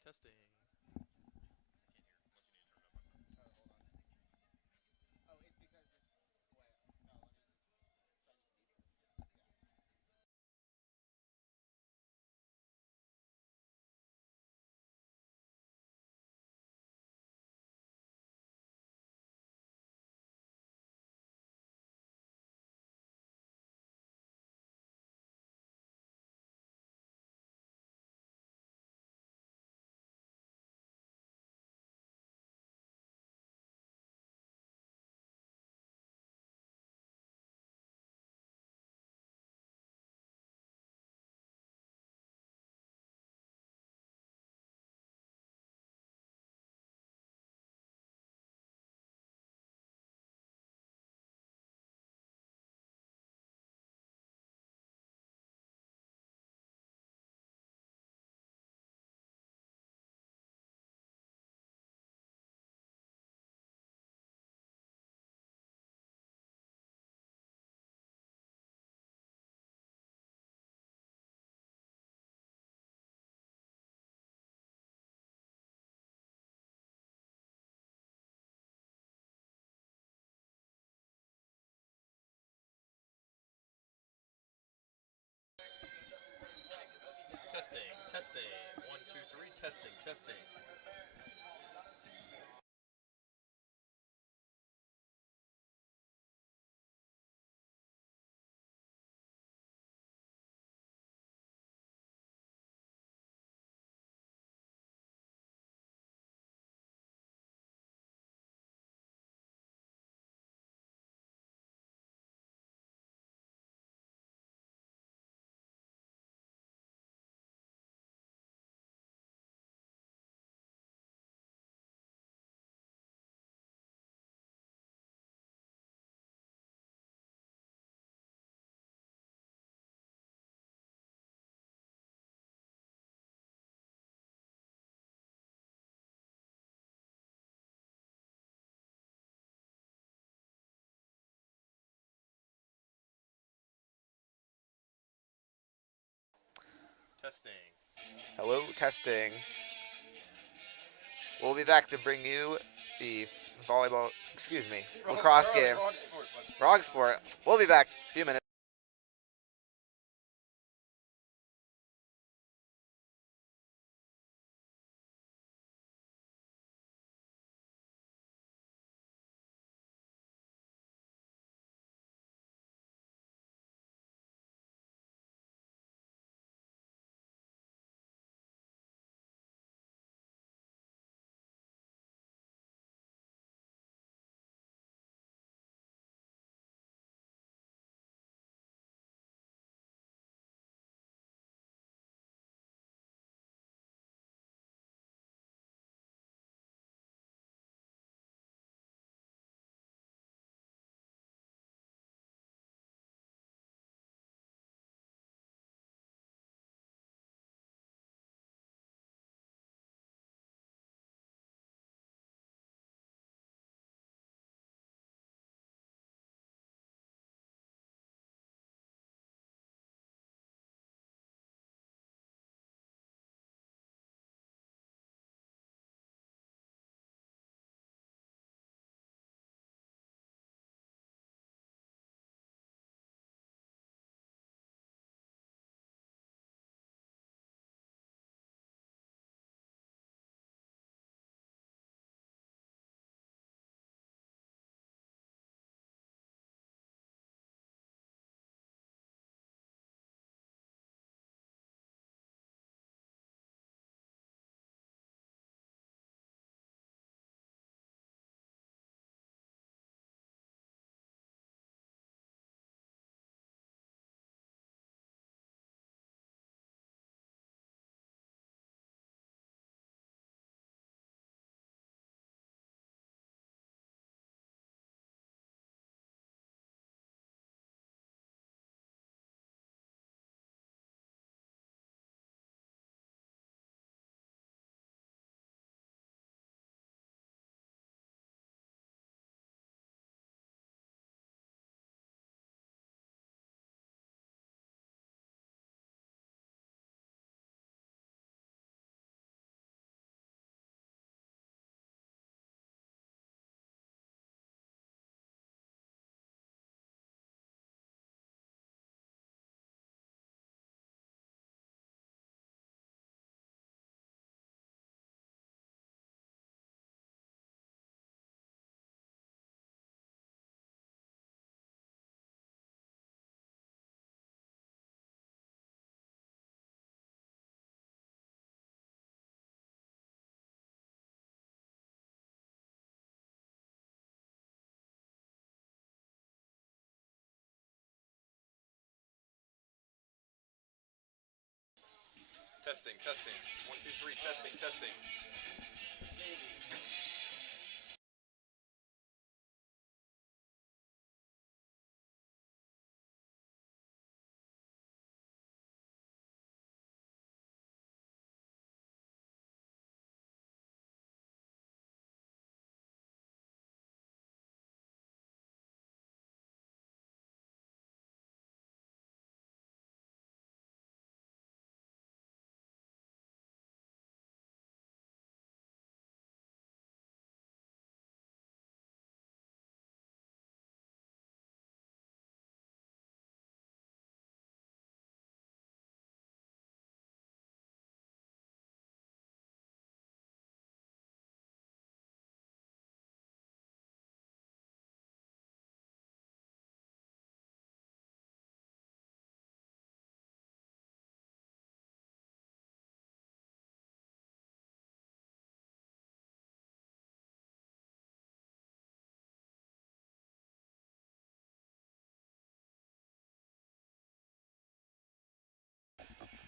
Testing, testing. Testing, testing. One, two, three. Testing, testing. Testing. Hello, testing. We'll be back to bring you the volleyball, excuse me, lacrosse game. Wrong sport, bud. Wrong sport. We'll be back. A few minutes. Testing, testing. 1, 2, 3, testing, testing.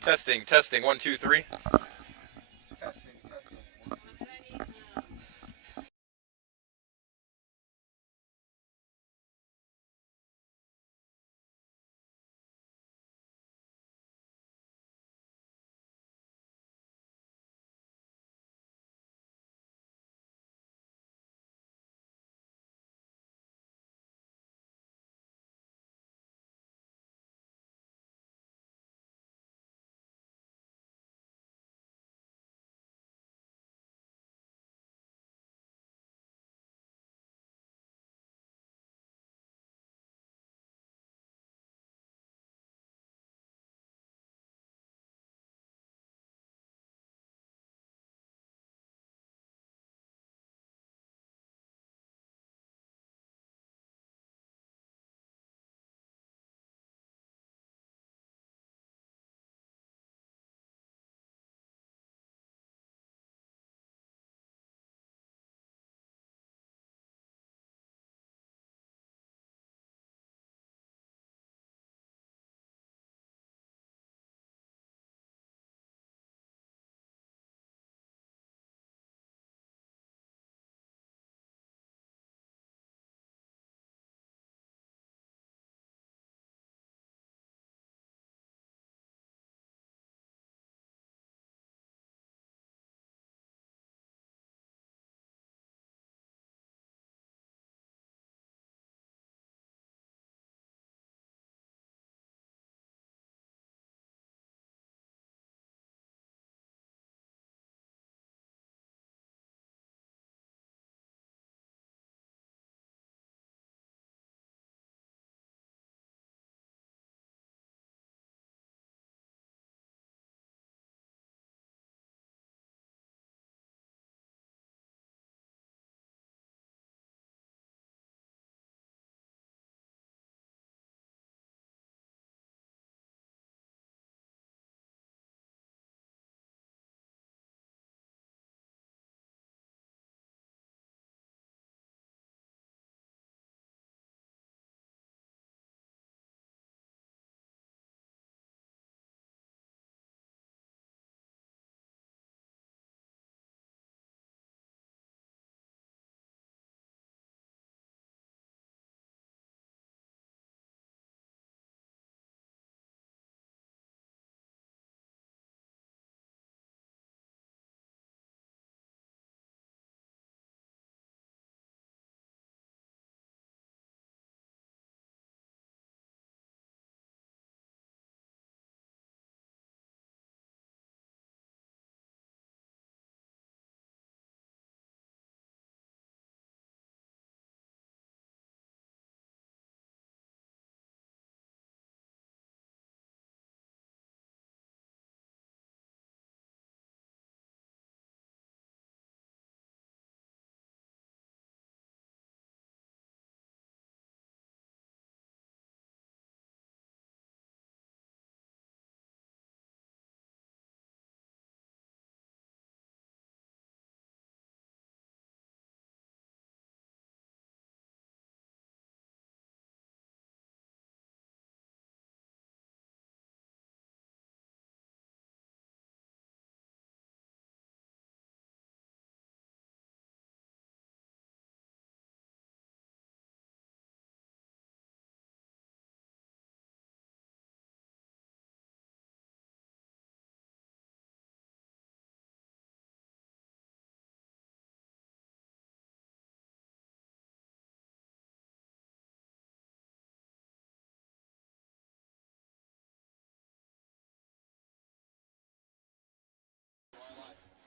Testing, testing. 1, 2, 3.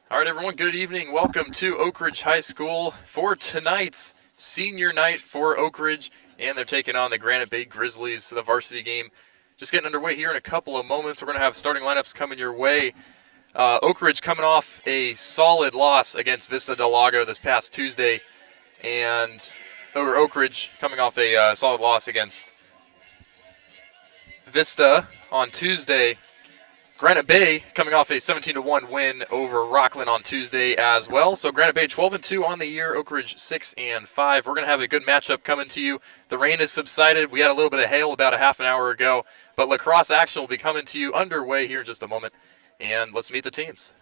All right, everyone, good evening. Welcome to Oak Ridge High School for tonight's senior night for Oak Ridge, and they're taking on the Granite Bay Grizzlies, the varsity game. Just getting underway here in a couple of moments. We're going to have starting lineups coming your way. Oak Ridge coming off a solid loss against Vista Del Lago this past Tuesday, and Oak Ridge coming off a solid loss against Vista on Tuesday. Granite Bay coming off a 17-1 win over Rockland on Tuesday as well. So Granite Bay 12-2 on the year, Oak Ridge 6-5. We're going to have a good matchup coming to you. The rain has subsided. We had a little bit of hail about a half an hour ago, but lacrosse action will be coming to you underway here in just a moment. And let's meet the teams.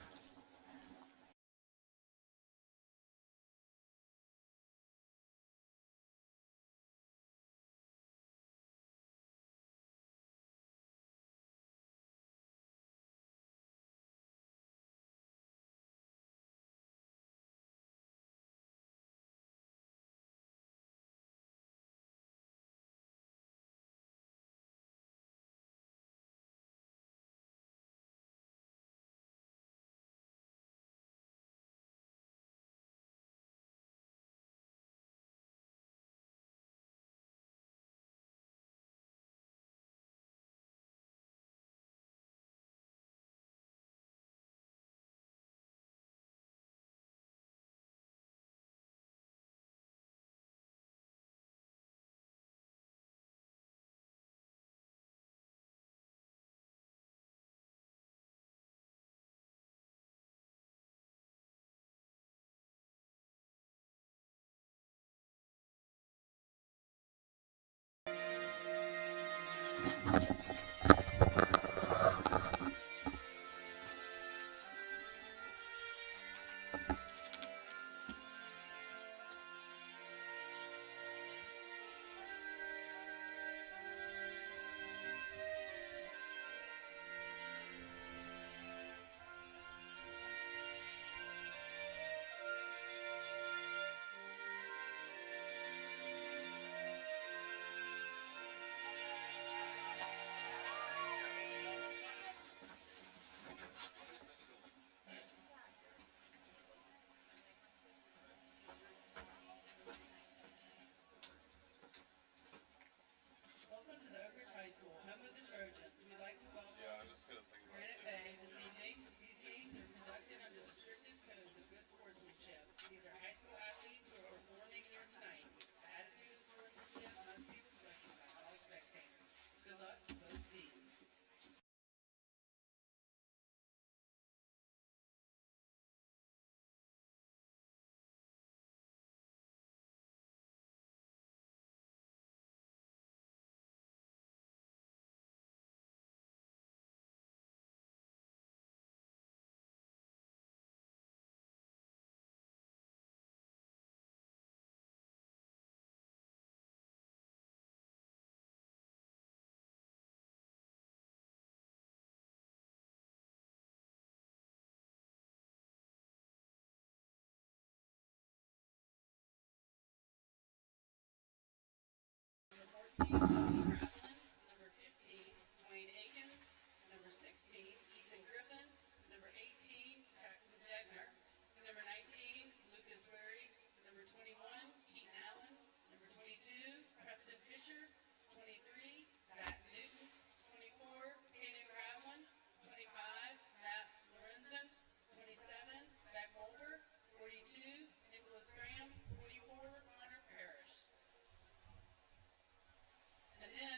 Welcome to the Oak Ridge High School, home of the Trojans. We'd like to welcome Granite Bay this evening. These games are conducted under the strictest codes of good sportsmanship. These are high school athletes who are performing here tonight. The attitude of sportsmanship must be reflected by all spectators. Good luck to both teams. Number 15, Dwayne Akins. Number 16, Ethan Griffin. Number 18, Jackson Degner. Number 19, Lucas Wary. Number 21, Keaton Allen. Number 22, Preston Fisher. 23, Zach Newton. 24, Kaden Gradlin. 25, Matt Lorenzen. 27, Beck Wolver. 42, Nicholas Graham. 44, Connor Parrish. And then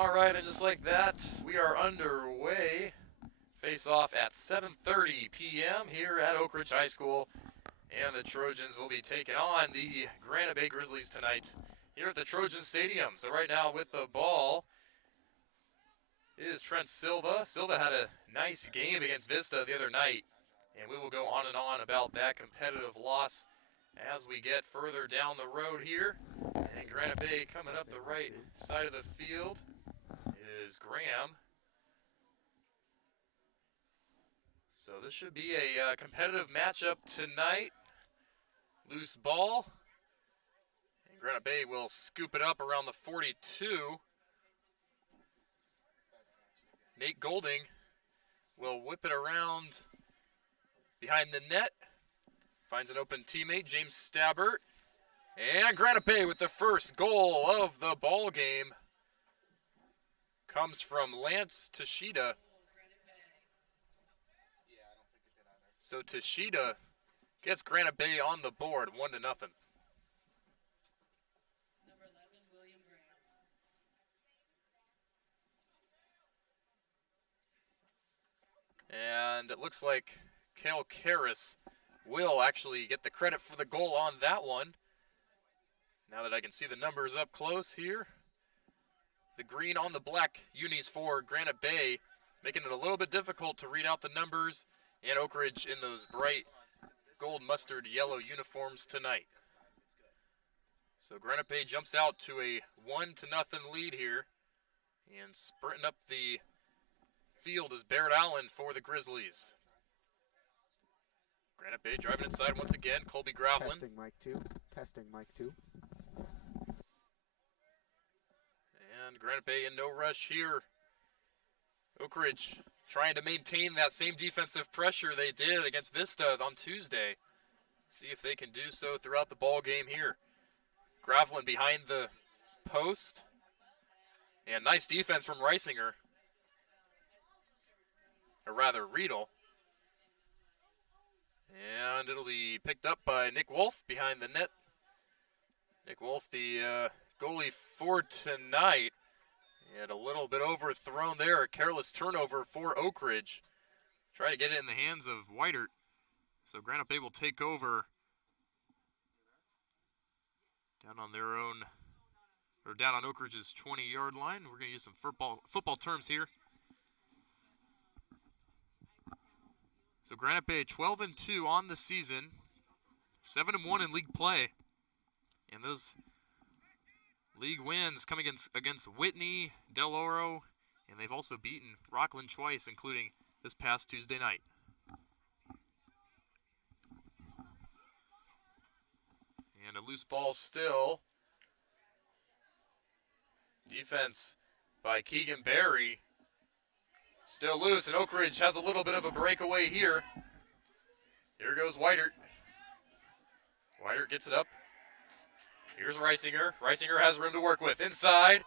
All right, and just like that, we are underway. Face off at 7:30 p.m. here at Oak Ridge High School. And the Trojans will be taking on the Granite Bay Grizzlies tonight here at the Trojan Stadium. So right now with the ball is Trent Silva. Silva had a nice game against Vista the other night. And we will go on and on about that competitive loss as we get further down the road here. And Granite Bay coming up the right side of the field is Graham. So this should be a competitive matchup tonight. Loose ball. And Granite Bay will scoop it up around the 42. Nate Golding will whip it around behind the net. Finds an open teammate, James Stabbert. And Granite Bay with the first goal of the ball game. Comes from Lance Tashida. So Tashida gets Granite Bay on the board, 1-0. Number 11, William Graham. And it looks like Kale Karras will actually get the credit for the goal on that one. Now that I can see the numbers up close here. The green on the black unis for Granite Bay, making it a little bit difficult to read out the numbers. And Oak Ridge in those bright gold mustard yellow uniforms tonight. So Granite Bay jumps out to a 1-0 lead here. And sprinting up the field is Barrett Allen for the Grizzlies. Granite Bay driving inside once again. Colby Gravelin. Testing mic 2. Testing mic 2. And Granite Bay in no rush here. Oak Ridge trying to maintain that same defensive pressure they did against Vista on Tuesday. See if they can do so throughout the ball game here. Gravelin behind the post. And nice defense from Reisinger. Or rather, Riedel. And it'll be picked up by Nick Wolf behind the net. Nick Wolf, the goalie for tonight. And a little bit overthrown there. A careless turnover for Oak Ridge. Try to get it in the hands of Whitert. So Granite Bay will take over down on their own, or down on Oak Ridge's 20-yard line. We're going to use some football terms here. So Granite Bay 12-2 on the season, 7-1 in league play, and those league wins coming against Whitney, Del Oro, and they've also beaten Rockland twice, including this past Tuesday night. And a loose ball still. Defense by Keegan Berry. Still loose, and Oak Ridge has a little bit of a breakaway here. Here goes Whitert. Whitert gets it up. Here's Reisinger. Reisinger has room to work with. Inside.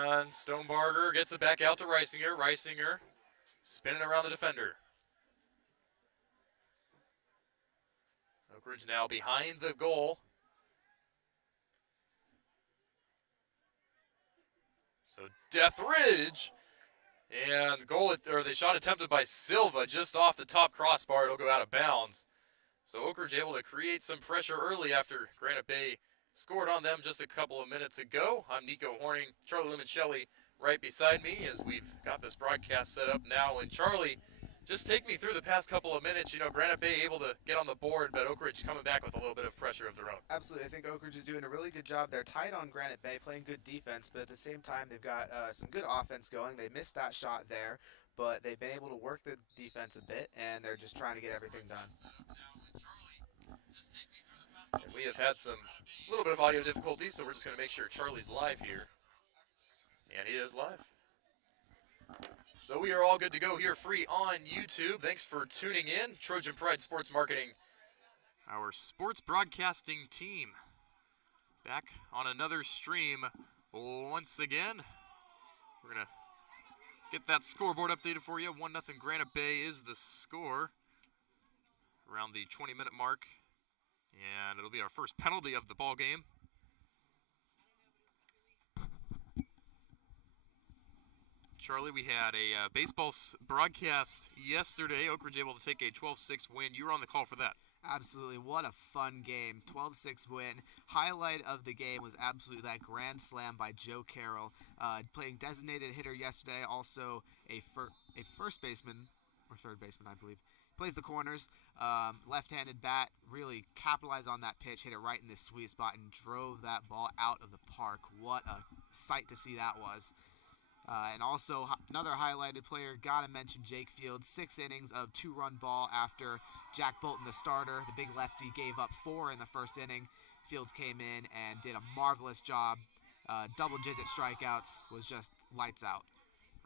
And Stonebarger gets it back out to Reisinger. Reisinger spinning around the defender. Oak Ridge now behind the goal. So Deathridge, and the shot attempted by Silva just off the top crossbar. It'll go out of bounds. So Oak Ridge able to create some pressure early after Granite Bay scored on them just a couple of minutes ago. I'm Nico Horning, Charlie Limoncelli right beside me as we've got this broadcast set up now. And Charlie, just take me through the past couple of minutes. You know, Granite Bay able to get on the board, but Oak Ridge coming back with a little bit of pressure of their own. Absolutely. I think Oak Ridge is doing a really good job. They're tight on Granite Bay, playing good defense, but at the same time, they've got some good offense going. They missed that shot there, but they've been able to work the defense a bit, and they're just trying to get everything done. And we have had a little bit of audio difficulties, so we're just going to make sure Charlie's live here. And he is live. So we are all good to go here, free on YouTube. Thanks for tuning in. Trojan Pride Sports Marketing, our sports broadcasting team, back on another stream once again. We're going to get that scoreboard updated for you. 1-0 Granite Bay is the score around the 20-minute mark. And it'll be our first penalty of the ball game. Charlie, we had a baseball broadcast yesterday. Oak Ridge able to take a 12-6 win. You were on the call for that. Absolutely. What a fun game. 12-6 win. Highlight of the game was absolutely that grand slam by Joe Carroll. Playing designated hitter yesterday. Also a first baseman, or third baseman, I believe. Plays the corners. Left-handed bat. Really capitalized on that pitch. Hit it right in the sweet spot and drove that ball out of the park. What a sight to see that was. And also another highlighted player, gotta mention Jake Fields. 6 innings of 2-run ball after Jack Bolton, the starter, the big lefty, gave up 4 in the first inning. Fields came in and did a marvelous job. Double-digit strikeouts, was just lights out.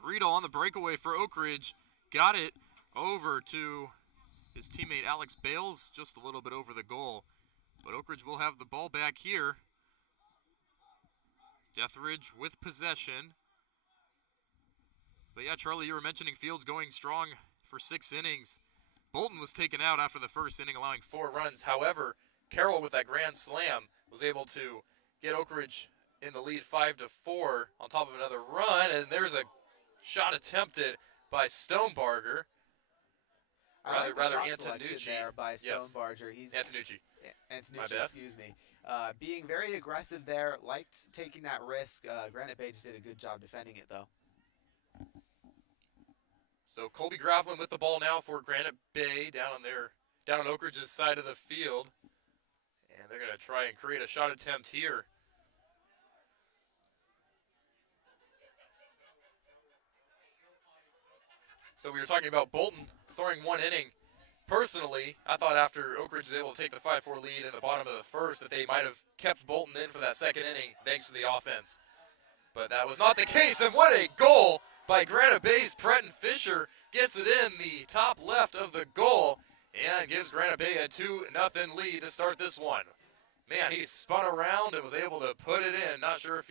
Riedel on the breakaway for Oak Ridge. Got it over to his teammate Alex Bales, just a little bit over the goal. But Oak Ridge will have the ball back here. Deathridge with possession. But yeah, Charlie, you were mentioning Fields going strong for 6 innings. Bolton was taken out after the first inning, allowing 4 runs. However, Carroll with that grand slam was able to get Oak Ridge in the lead 5-4 on top of another run. And there's a shot attempted by Stonebarger. Rather Antonucci there by Stonebarger. Yes. Antonucci. Antonucci, excuse me. Being very aggressive there, liked taking that risk. Granite Bay just did a good job defending it, though. So Colby Gravelin with the ball now for Granite Bay down on Oak Ridge's side of the field. And they're going to try and create a shot attempt here. So we were talking about Bolton throwing 1 inning. Personally, I thought after Oak Ridge was able to take the 5-4 lead in the bottom of the first that they might have kept Bolton in for that second inning thanks to the offense. But that was not the case, and what a goal by Granite Bay's Preston Fisher. Gets it in the top left of the goal and gives Granite Bay a 2-0 lead to start this one. Man, he spun around and was able to put it in. Not sure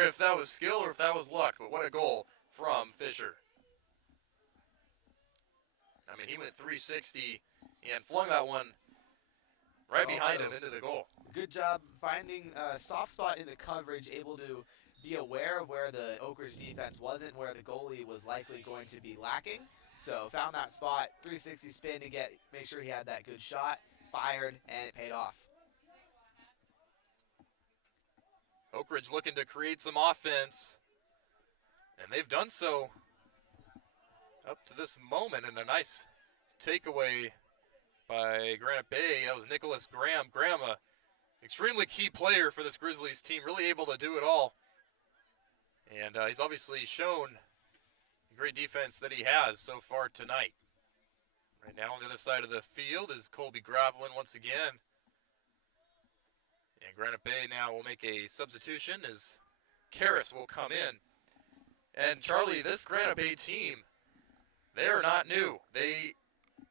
if that was skill or if that was luck, but what a goal from Fisher. I mean, he went 360 and flung that one right behind him into the goal. Good job finding a soft spot in the coverage, able to be aware of where the Oak Ridge defense wasn't, where the goalie was likely going to be lacking. So found that spot, 360 spin to make sure he had that good shot, fired, and it paid off. Oak Ridge looking to create some offense, and they've done so up to this moment, and a nice takeaway by Granite Bay. That was Nicholas Graham. Graham, a extremely key player for this Grizzlies team, really able to do it all. And he's obviously shown the great defense that he has so far tonight. Right now on the other side of the field is Colby Gravelin once again. And Granite Bay now will make a substitution as Karras will come in. And Charlie, this Granite Bay team, they are not new. They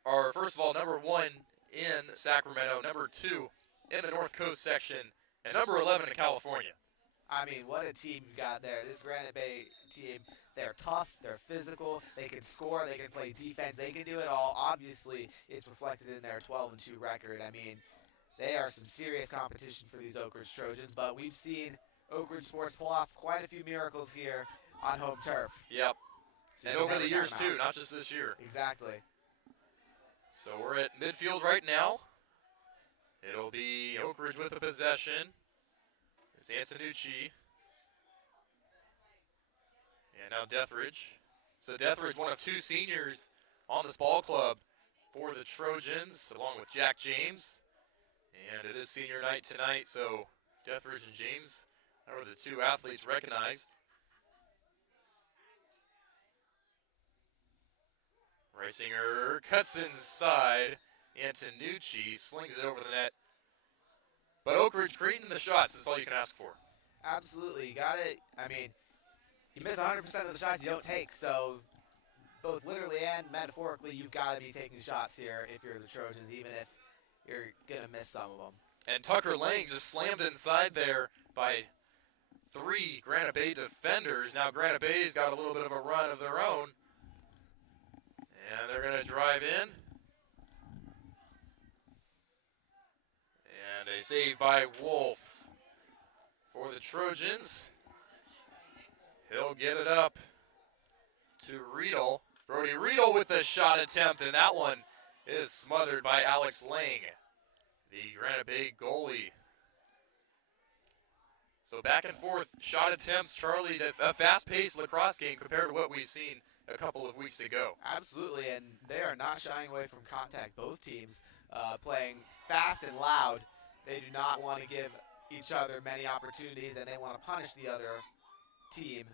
are, first of all, number 1 in Sacramento, number 2 in the North Coast section, and number 11 in California. I mean, what a team you got there. This Granite Bay team, they're tough, they're physical, they can score, they can play defense, they can do it all. Obviously, it's reflected in their 12-2 record. I mean, they are some serious competition for these Oak Ridge Trojans, but we've seen Oak Ridge sports pull off quite a few miracles here on home turf. Yep. So and over the years, too, not just this year. Exactly. So we're at midfield right now. It'll be Oak Ridge with the possession. It's Antonucci. And now Deathridge. So Deathridge, one of 2 seniors on this ball club for the Trojans, along with Jack James. And it is senior night tonight, so Deathridge and James are the 2 athletes recognized. Reisinger cuts inside. Antonucci slings it over the net. But Oak Ridge creating the shots, that's all you can ask for. Absolutely. You got it. I mean, you miss 100% of the shots you don't take, so both literally and metaphorically, you've got to be taking shots here if you're the Trojans, even if you're going to miss some of them. And Tucker Lang just slammed inside there by 3 Granite Bay defenders. Now Granite Bay's got a little bit of a run of their own. And they're going to drive in. And a save by Wolf for the Trojans. He'll get it up to Riedel. Brody Riedel with the shot attempt, and that one is smothered by Alex Lang, the Granite Bay goalie. So back and forth shot attempts, Charlie, a fast-paced lacrosse game compared to what we've seen a couple of weeks ago. Absolutely, and they are not shying away from contact. Both teams playing fast and loud. They do not want to give each other many opportunities, and they want to punish the other team.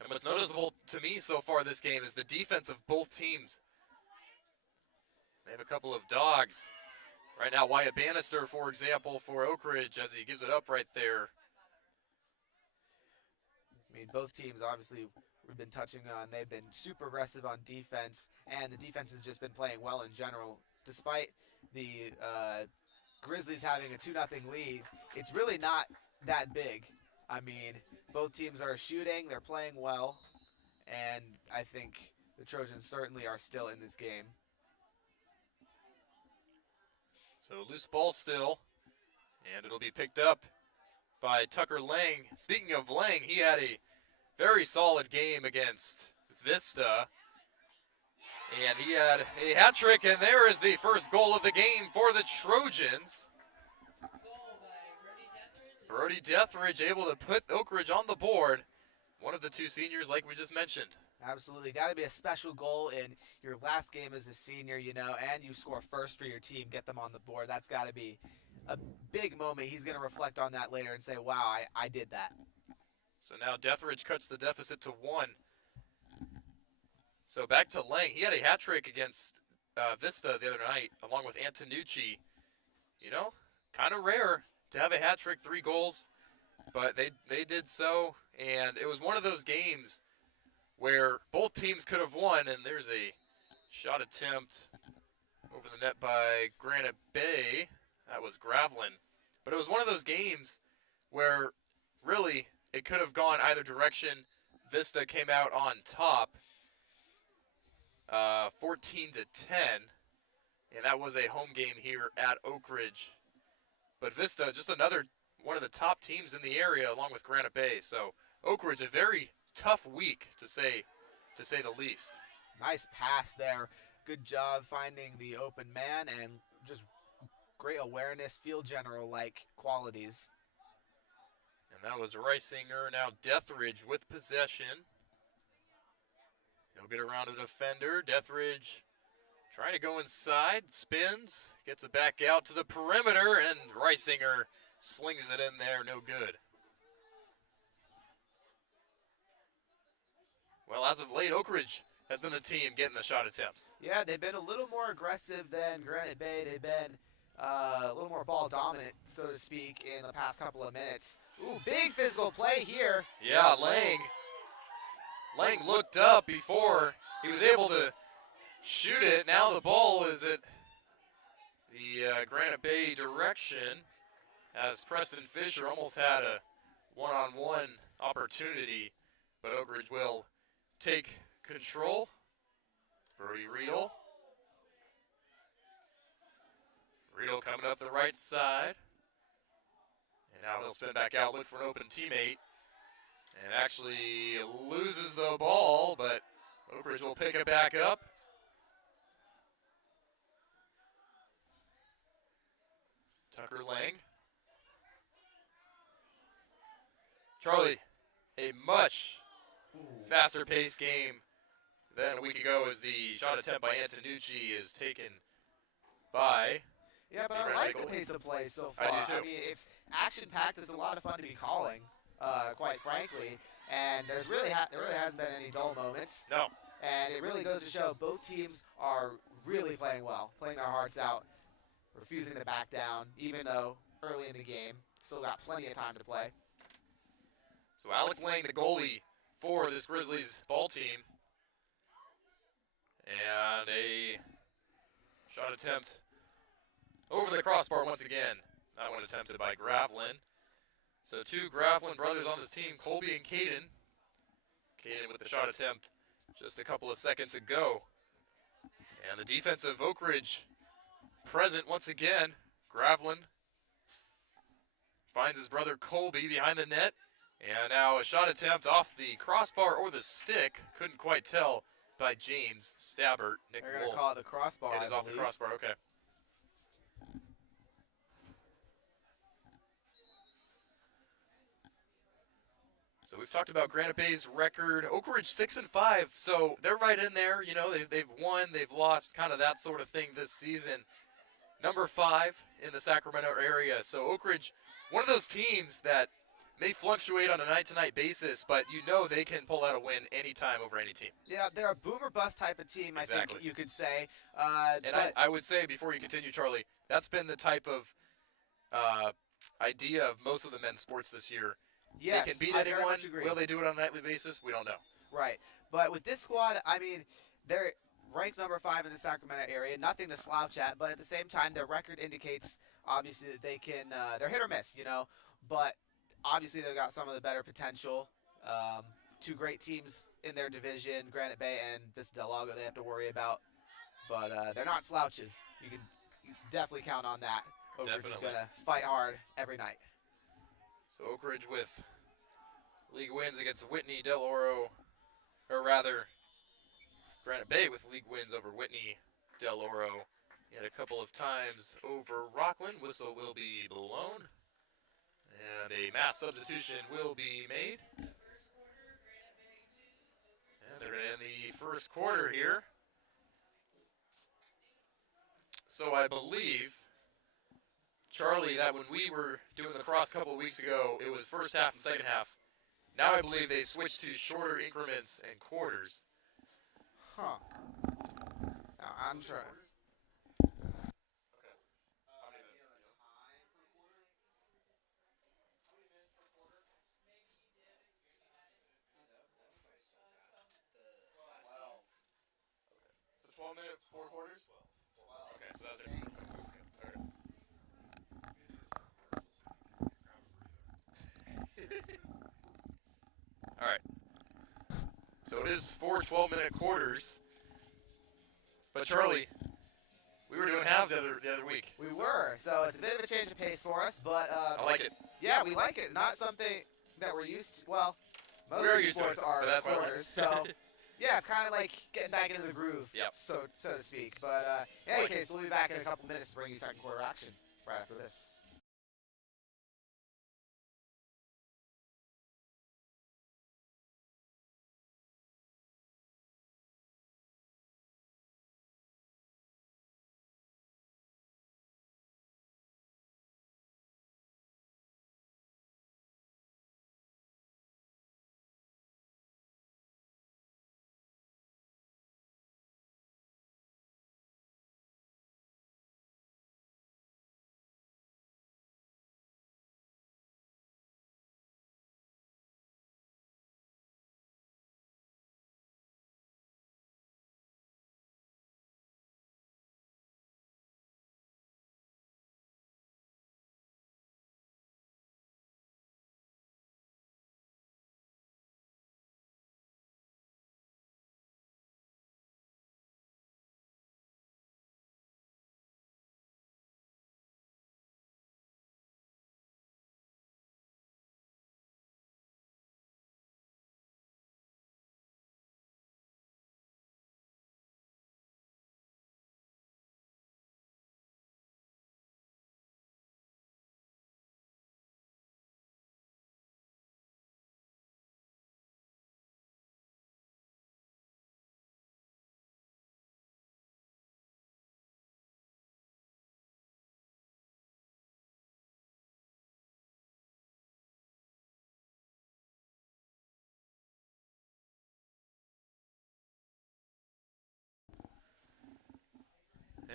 And what's noticeable to me so far this game is the defense of both teams. They have a couple of dogs. Right now, Wyatt Bannister, for example, for Oak Ridge, as he gives it up right there. I mean, both teams, obviously, we've been touching on, they've been super aggressive on defense, and the defense has just been playing well in general. Despite the Grizzlies having a 2-0 lead, it's really not that big. I mean, both teams are shooting, they're playing well, and I think the Trojans certainly are still in this game. So loose ball still, and it'll be picked up by Tucker Lang. Speaking of Lang, he had a very solid game against Vista, and he had a hat trick, and there is the first goal of the game for the Trojans. Goal by Brody Deathridge. Brody Deathridge able to put Oak Ridge on the board. One of the two seniors, like we just mentioned. Absolutely. Got to be a special goal in your last game as a senior, you know, and you score first for your team, get them on the board. That's got to be a big moment. He's going to reflect on that later and say, wow, I did that. So now Deathridge cuts the deficit to 1. So back to Lang. He had a hat trick against Vista the other night, along with Antonucci. You know, kind of rare to have a hat trick, 3 goals, but they did so, and it was one of those games where both teams could have won, and there's a shot attempt over the net by Granite Bay. That was Gravelin. But it was one of those games where really it could have gone either direction. Vista came out on top, 14-10, and that was a home game here at Oak Ridge. But Vista, just another one of the top teams in the area, along with Granite Bay. So Oak Ridge, a very tough week to say the least. Nice pass there. Good job finding the open man and just great awareness, field general-like qualities. And that was Reisinger. Now Deathridge with possession. He'll get around a defender. Deathridge trying to go inside, spins, gets it back out to the perimeter, and Reisinger slings it in there, no good. Well, as of late, Oak Ridge has been the team getting the shot attempts. Yeah, they've been a little more aggressive than Granite Bay. They've been a little more ball dominant, so to speak, in the past couple of minutes. Ooh, big physical play here. Yeah, Lang looked up before he was able to shoot it. Now the ball is at the Granite Bay direction, as Preston Fisher almost had a one-on-one opportunity, but Oak Ridge will take control. Brody Riedel. Riedel coming up the right side. And now he'll spin back out, look for an open teammate. And actually loses the ball, but Oak Ridge will pick it back up. Tucker Lang. Charlie, a much faster paced game than a week ago, as the shot attempt by Antonucci is taken by. Yeah, but I like the pace of play so far. I do too. I mean, it's action-packed. It's a lot of fun to be calling, quite frankly. And there really hasn't been any dull moments. No. And it really goes to show both teams are really playing well, playing their hearts out, refusing to back down, even though early in the game, still got plenty of time to play. So Alex Lang, the goalie for this Grizzlies ball team. And a shot attempt over the crossbar once again. That one attempted by Gravelin. So 2 Gravelin brothers on this team, Colby and Caden. Caden with the shot attempt just a couple of seconds ago. And the defense of Oak Ridge present once again. Gravelin finds his brother Colby behind the net. And now a shot attempt off the crossbar or the stick. Couldn't quite tell by James Stabbert. Nick They're going Wolf. to call it the crossbar, It is I off the believe. crossbar, okay. So we've talked about Granite Bay's record. Oak Ridge 6-5, so they're right in there. You know, they've won, they've lost, kind of that sort of thing this season. Number 5 in the Sacramento area. So Oak Ridge, one of those teams that may fluctuate on a night-to-night basis, but you know they can pull out a win anytime over any team. Yeah, they're a boomer bust type of team, I Exactly. think you could say. And I would say, before you continue, Charlie, that's been the type of idea of most of the men's sports this year. Yes, they can beat I very anyone. much agree. Will they do it on a nightly basis? We don't know. Right. But with this squad, I mean, they're ranked number 5 in the Sacramento area. Nothing to slouch at, but at the same time, their record indicates, obviously, that they can, they're hit or miss, you know. But obviously, they've got some of the better potential. 2 great teams in their division, Granite Bay and Vista Del Lago, they have to worry about. But they're not slouches. You can definitely count on that. Oak Ridge is going to fight hard every night. So Oak Ridge with league wins against Whitney, Del Oro, or rather, Granite Bay with league wins over Whitney, Del Oro, and a couple of times over Rockland. Whistle will be blown, and a mass substitution will be made. And they're going to end the first quarter here. So I believe, Charlie, that when we were doing the lacrosse a couple of weeks ago, it was first half and second half. Now I believe they switched to shorter increments and quarters. Huh. I'm sure. So 12 minutes, 4 quarters? Okay, so that's it. All right. So it is 4 12-minute quarters. But Charlie, we were doing halves the other week. We were, so it's a bit of a change of pace for us, but I like it. yeah, we like it. Not something that we're used to. Well, most We're of used to sports it, are but that's what I like. quarters, so yeah, it's kind of like getting back into the groove, Yep. so to speak. But in any case, we'll be back in a couple minutes to bring you second quarter action right after this.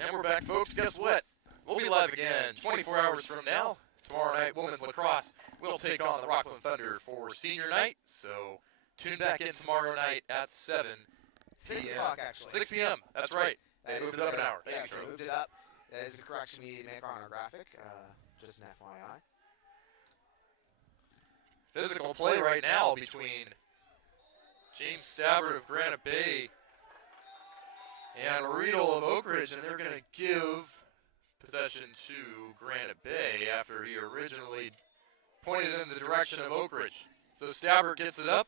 And we're back, folks. Guess what? We'll be live again 24 hours from now. Tomorrow night, women's lacrosse will take on the Rockland Thunder for senior night. So tune back in tomorrow night at 7 6 p.m. o'clock, actually. 6 p.m. That's right. They moved it up an hour. Thank Yes, you, they Charlie. moved it up. That is a correction we need to make on our graphic. Just an FYI. Physical play right now between James Stabbert of Granite Bay and Riedel of Oak Ridge, and they're going to give possession to Granite Bay after he originally pointed in the direction of Oak Ridge. So Stabber gets it up,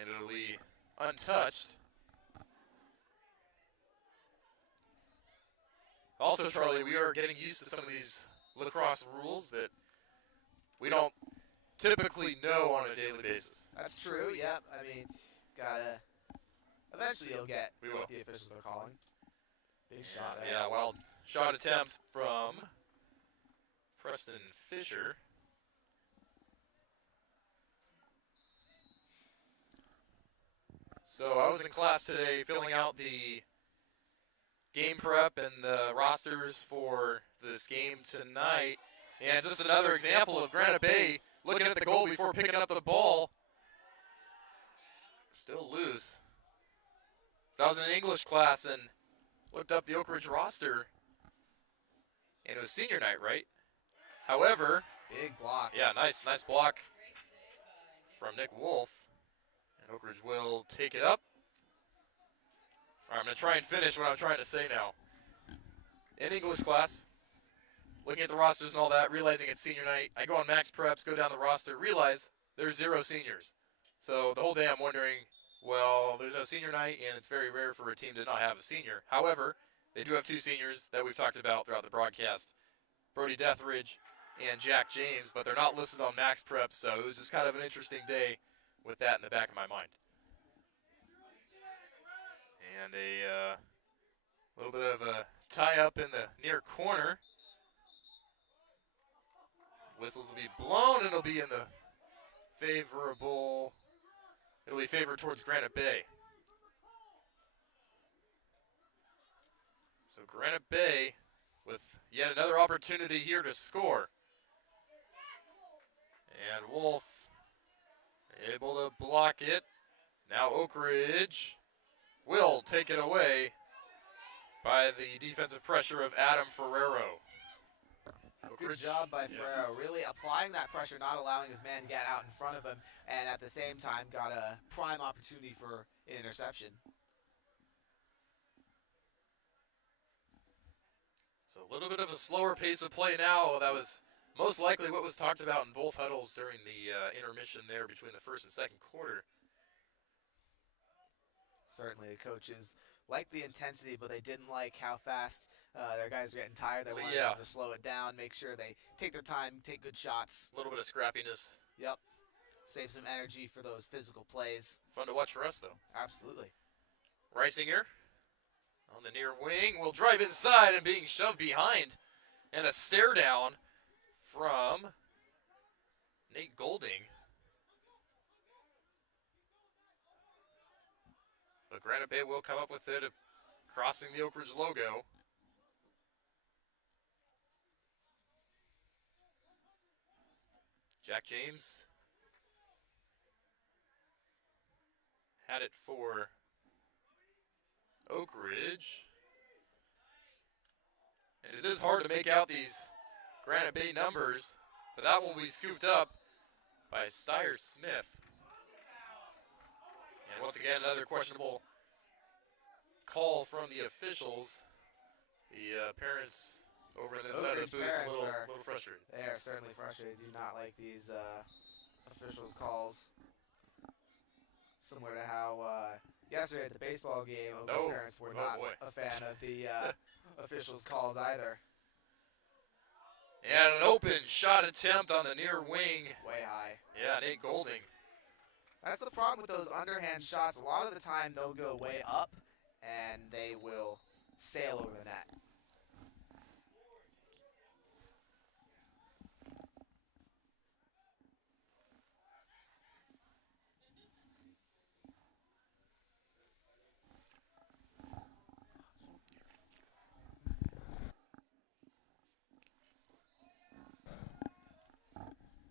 and it'll be untouched. Also, Charlie, we are getting used to some of these lacrosse rules that we don't typically know on a daily basis. That's true. Yep. I mean, gotta. Eventually, you'll get We will. what the officials are calling. Big shot. There. Yeah, wild shot attempt from Preston Fisher. So I was in class today filling out the game prep and the rosters for this game tonight. And just another example of Granite Bay looking at the goal before picking up the ball. Still loose. I was in an English class and looked up the Oak Ridge roster. And it was senior night, right? However, Big block. yeah, nice block from Nick Wolf. And Oak Ridge will take it up. All right, I'm going to try and finish what I'm trying to say now. In English class, looking at the rosters and all that, realizing it's senior night, I go on Max Preps, go down the roster, realize there's 0 seniors. So the whole day I'm wondering, well, there's no senior night, and it's very rare for a team to not have a senior. However, they do have 2 seniors that we've talked about throughout the broadcast, Brody Deathridge and Jack James, but they're not listed on Max Preps, so it was just kind of an interesting day with that in the back of my mind. And a little bit of a tie-up in the near corner. Whistles will be blown, and it'll be in the favorable. It'll be favored towards Granite Bay. So Granite Bay with yet another opportunity here to score. And Wolf able to block it. Now Oak Ridge will take it away by the defensive pressure of Adam Ferrero. Good job by Ferrero, really applying that pressure, not allowing his man to get out in front of him, and at the same time got a prime opportunity for an interception. So a little bit of a slower pace of play now. That was most likely what was talked about in both huddles during the intermission there between the first and second quarter. Certainly the coaches liked the intensity, but they didn't like how fast their guys were getting tired. They wanted them to slow it down, make sure they take their time, take good shots. A little bit of scrappiness. Yep. Save some energy for those physical plays. Fun to watch for us, though. Absolutely. Reisinger on the near wing will drive inside and being shoved behind. And a stare down from Nate Golding. But Granite Bay will come up with it, crossing the Oak Ridge logo. Jack James had it for Oak Ridge. And it is hard to make out these Granite Bay numbers, but that one will be scooped up by Steyer Smith. And once again, another questionable call from the officials. The parents over on the inside of the booth a little frustrated. They are certainly frustrated. Do not like these officials' calls. Similar to how yesterday at the baseball game, Oakland parents were not a fan of the officials' calls either. And an open shot attempt on the near wing. Way high. Yeah, Nate Golding. That's the problem with those underhand shots. A lot of the time they'll go way up and they will sail over the net.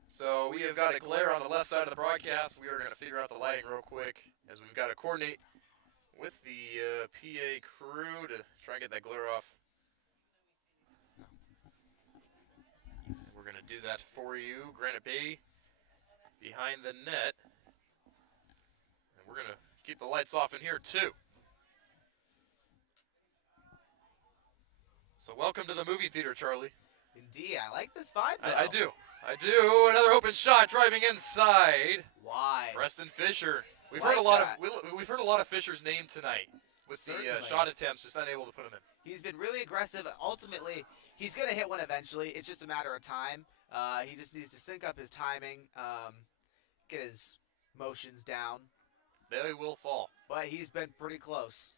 So we have got a glare on the left side of the broadcast. We are going to figure out the lighting real quick as we've got to coordinate with the PA crew to try and get that glare off. We're going to do that for you. Granite Bay behind the net. And we're going to keep the lights off in here too. So welcome to the movie theater, Charlie. Indeed, I like this vibe though. I do. I do. Another open shot driving inside. Wide. Preston Fisher. We've Like heard a lot that. of we've heard a lot of Fisher's name tonight with the Certainly. shot attempts, just unable to put them in. He's been really aggressive. Ultimately, he's going to hit one eventually. It's just a matter of time. He just needs to sync up his timing, get his motions down. They will fall. But he's been pretty close.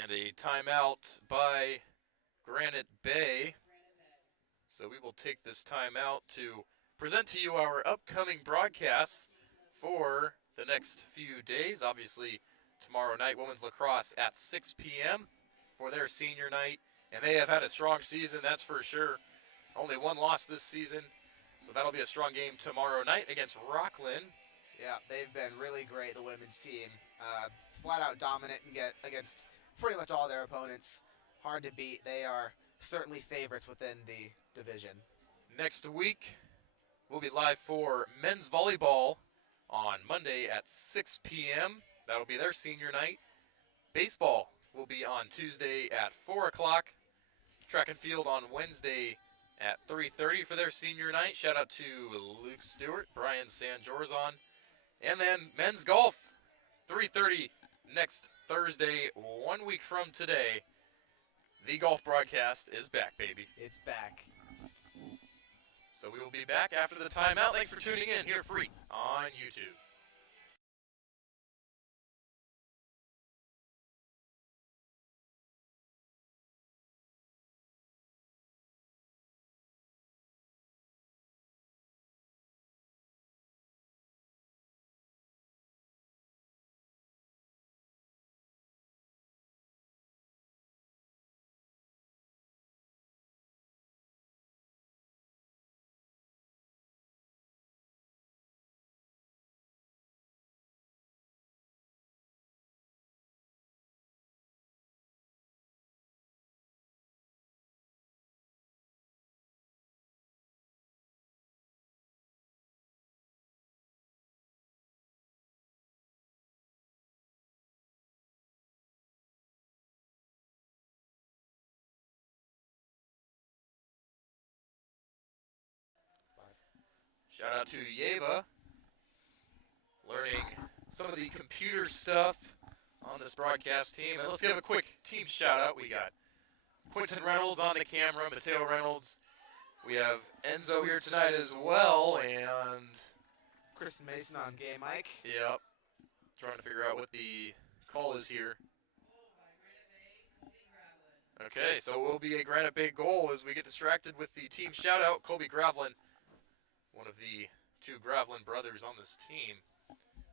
And a timeout by Granite Bay. So we will take this timeout to present to you our upcoming broadcasts for the next few days. Obviously, tomorrow night, women's lacrosse at 6 p.m. for their senior night. And they have had a strong season, that's for sure. Only one loss this season. So that'll be a strong game tomorrow night against Rockland. Yeah, they've been really great, the women's team. Flat out dominant and get against pretty much all their opponents. Hard to beat. They are certainly favorites within the division. Next week, we'll be live for men's volleyball on Monday at 6 p.m. That'll be their senior night. Baseball will be on Tuesday at 4 o'clock. Track and field on Wednesday at 3:30 for their senior night. Shout out to Luke Stewart, Brian Sanjorzon. And then men's golf, 3:30 next Thursday, 1 week from today. The golf broadcast is back, baby. It's back. So we will be back after the timeout. Thanks for tuning in here free on YouTube. Shout out to Yeva, learning some of the computer stuff on this broadcast team. And let's give a quick team shout out. We got Quentin Reynolds on the camera, Mateo Reynolds. We have Enzo here tonight as well, and Kristen Mason on game mic. yep, trying to figure out what the call is here. Okay, so it will be a Granite Bay goal as we get distracted with the team shout out. Colby Gravlin, one of the two Gravlin brothers on this team,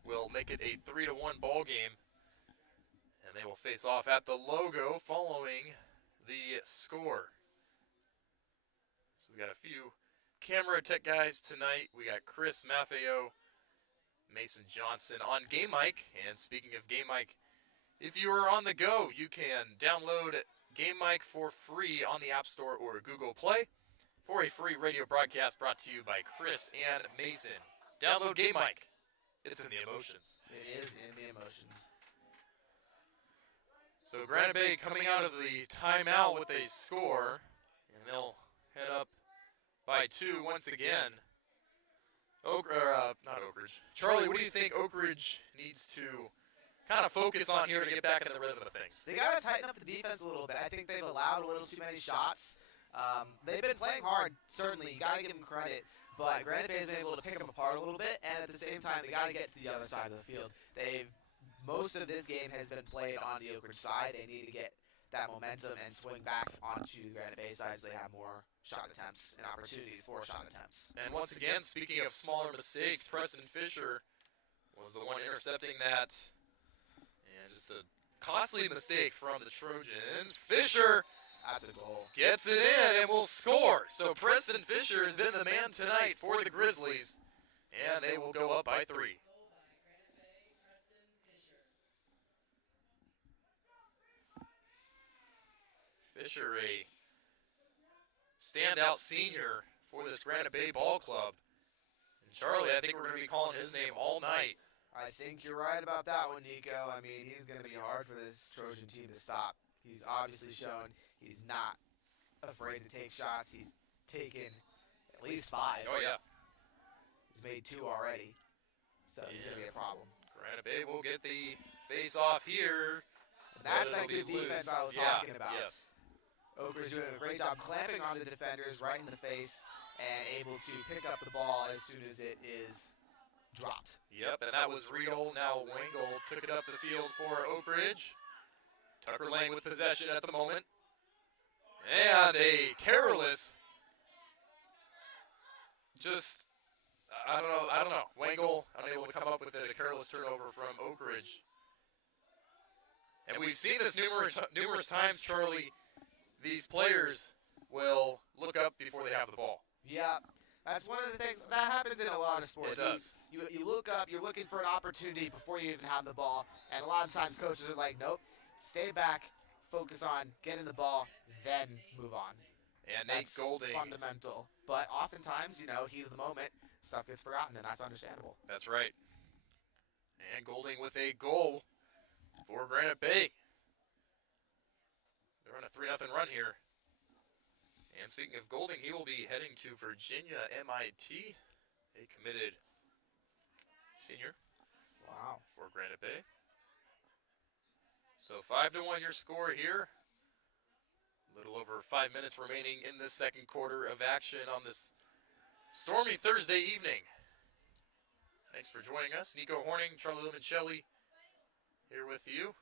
will make it a 3-1 ball game. And they will face off at the logo following the score. So we got a few camera tech guys tonight. We got Chris Maffeo, Mason Johnson on game mic. And speaking of game mic, if you are on the go, you can download Game Mic for free on the App Store or Google Play for a free radio broadcast brought to you by Chris and Mason. Download Game Mic. It's in the emotions. It is in the emotions. So Granite Bay coming out of the timeout with a score, and they'll head up by 2 once again. Not Oak Ridge. Charlie, what do you think Oak Ridge needs to kind of focus on here to get back in the rhythm of things? They got to tighten up the defense a little bit. I think they've allowed a little too many shots. They've been playing hard, certainly. You got to give them credit. But Granite Bay has been able to pick them apart a little bit, and at the same time, they got to get to the other side of the field. Most of this game has been played on the Oak Ridge side. They need to get that momentum and swing back onto Granite Bay side so they have more shot attempts and opportunities for shot attempts. And once again, speaking of smaller mistakes, Preston Fisher was the one intercepting that. And just a costly mistake from the Trojans. Fisher That's a goal. gets it in and will score. So Preston Fisher has been the man tonight for the Grizzlies. And they will go up by 3. Goal by Granite Bay, Preston Fisher. Fisher, a standout senior for this Granite Bay Ball Club. And Charlie, I think we're going to be calling his name all night. I think you're right about that one, Nico. I mean, he's going to be hard for this Trojan team to stop. He's obviously shown he's not afraid to take shots. He's taken at least 5. Oh, yeah. He's made 2 already. So he's going to be a problem. Granite Bay will get the face off here. And that's but that it'll good be defense loose. I was Yeah, talking about. Yes. Oak Ridge doing a great job clamping onto the defenders right in the face and able to pick up the ball as soon as it is dropped. Yep, and that was Riedel. Now Wengel took it up the field for Oak Ridge. Tucker Lang with possession at the moment. And a careless, just, I don't know. Wengel unable to come up with it, a careless turnover from Oak Ridge. And we've seen this numerous times, Charlie. These players will look up before they have the ball. Yeah, that's one of the things that happens in a lot of sports. It does. You look up, you're looking for an opportunity before you even have the ball, and a lot of times coaches are like, nope, stay back, focus on getting the ball, then move on. And Nate That's Golding. fundamental. But oftentimes, heat of the moment, stuff gets forgotten, and that's understandable. That's right. And Golding with a goal for Granite Bay. They're on a 3-0 run here. And speaking of Golding, he will be heading to Virginia MIT, a committed senior Wow. for Granite Bay. So 5-1 your score here. A little over 5 minutes remaining in this second quarter of action on this stormy Thursday evening. Thanks for joining us. Nico Horning, Charlie Limoncelli here with you.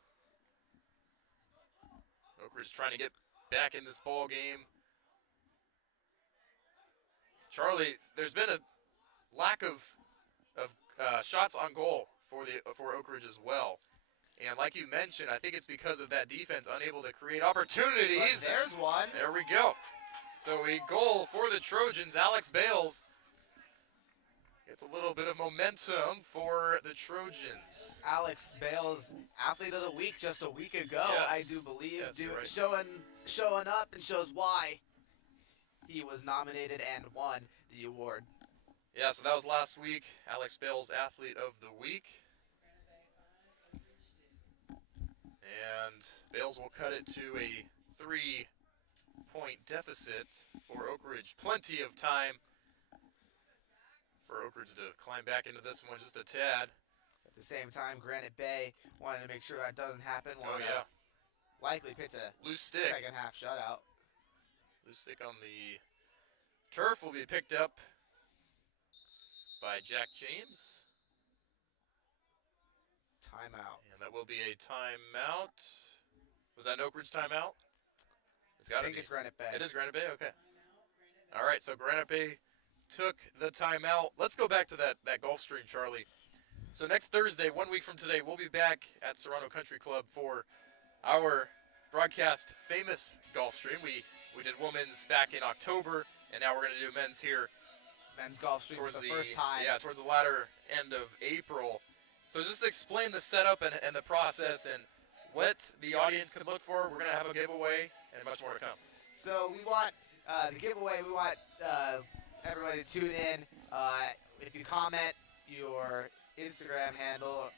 Oak Ridge trying to get back in this ball game. Charlie, there's been a lack of shots on goal for Oak Ridge as well. And like you mentioned, I think it's because of that defense unable to create opportunities. But there's one. There we go. So a goal for the Trojans. Alex Bales gets a little bit of momentum for the Trojans. Alex Bales, athlete of the week just a week ago, Yes. I do believe, Yes, you're right. showing up and shows why he was nominated and won the award. Yeah, so that was last week. Alex Bales, athlete of the week. And Bales will cut it to a 3-point deficit for Oak Ridge. Plenty of time for Oak Ridge to climb back into this one just a tad. At the same time, Granite Bay wanted to make sure that doesn't happen. Oh, Wanted yeah. to likely pitch a Loose stick. second half shutout. Loose stick on the turf will be picked up by Jack James. Timeout. And that will be a timeout. Was that an Oak Ridge timeout? It's I got to think be. it's Granite Bay. It is Granite Bay? Okay. All right, so Granite Bay took the timeout. Let's go back to that Gulf Stream, Charlie. So next Thursday, 1 week from today, we'll be back at Serrano Country Club for our broadcast famous Gulf Stream. We did women's back in October, and now we're going to do men's here Men's golf stream for towards the first time. Yeah, towards the latter end of April. So just explain the setup and the process and what the audience can look for. We're going to have a giveaway and much more to come. So we want the giveaway. We want everybody to tune in. If you comment your Instagram handle,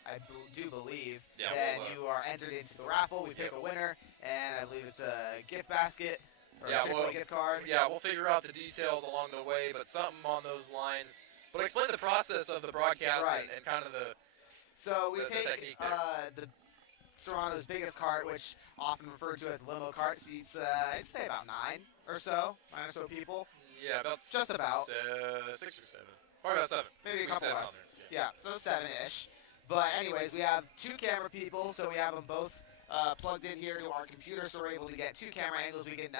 do believe, Yeah, then we'll, you are entered into the raffle. We pick a winner, and I believe it's a gift basket or Yeah, a Chick-fil-A well, gift card. Yeah, we'll figure out the details along the way, but something on those lines. But explain the process of the broadcast Right. and kind of the So we the take technique there. the Serrano's biggest cart, which often referred to as the limo cart, seats I'd say about 9 or so, 9 or so people. yeah, about Just about. 6 or 7, probably about 7. Maybe a Squeeze couple 7 on less. there, Yeah, so 7-ish. But anyways, we have 2 camera people, so we have them both plugged in here to our computer, so we're able to get 2 camera angles. We can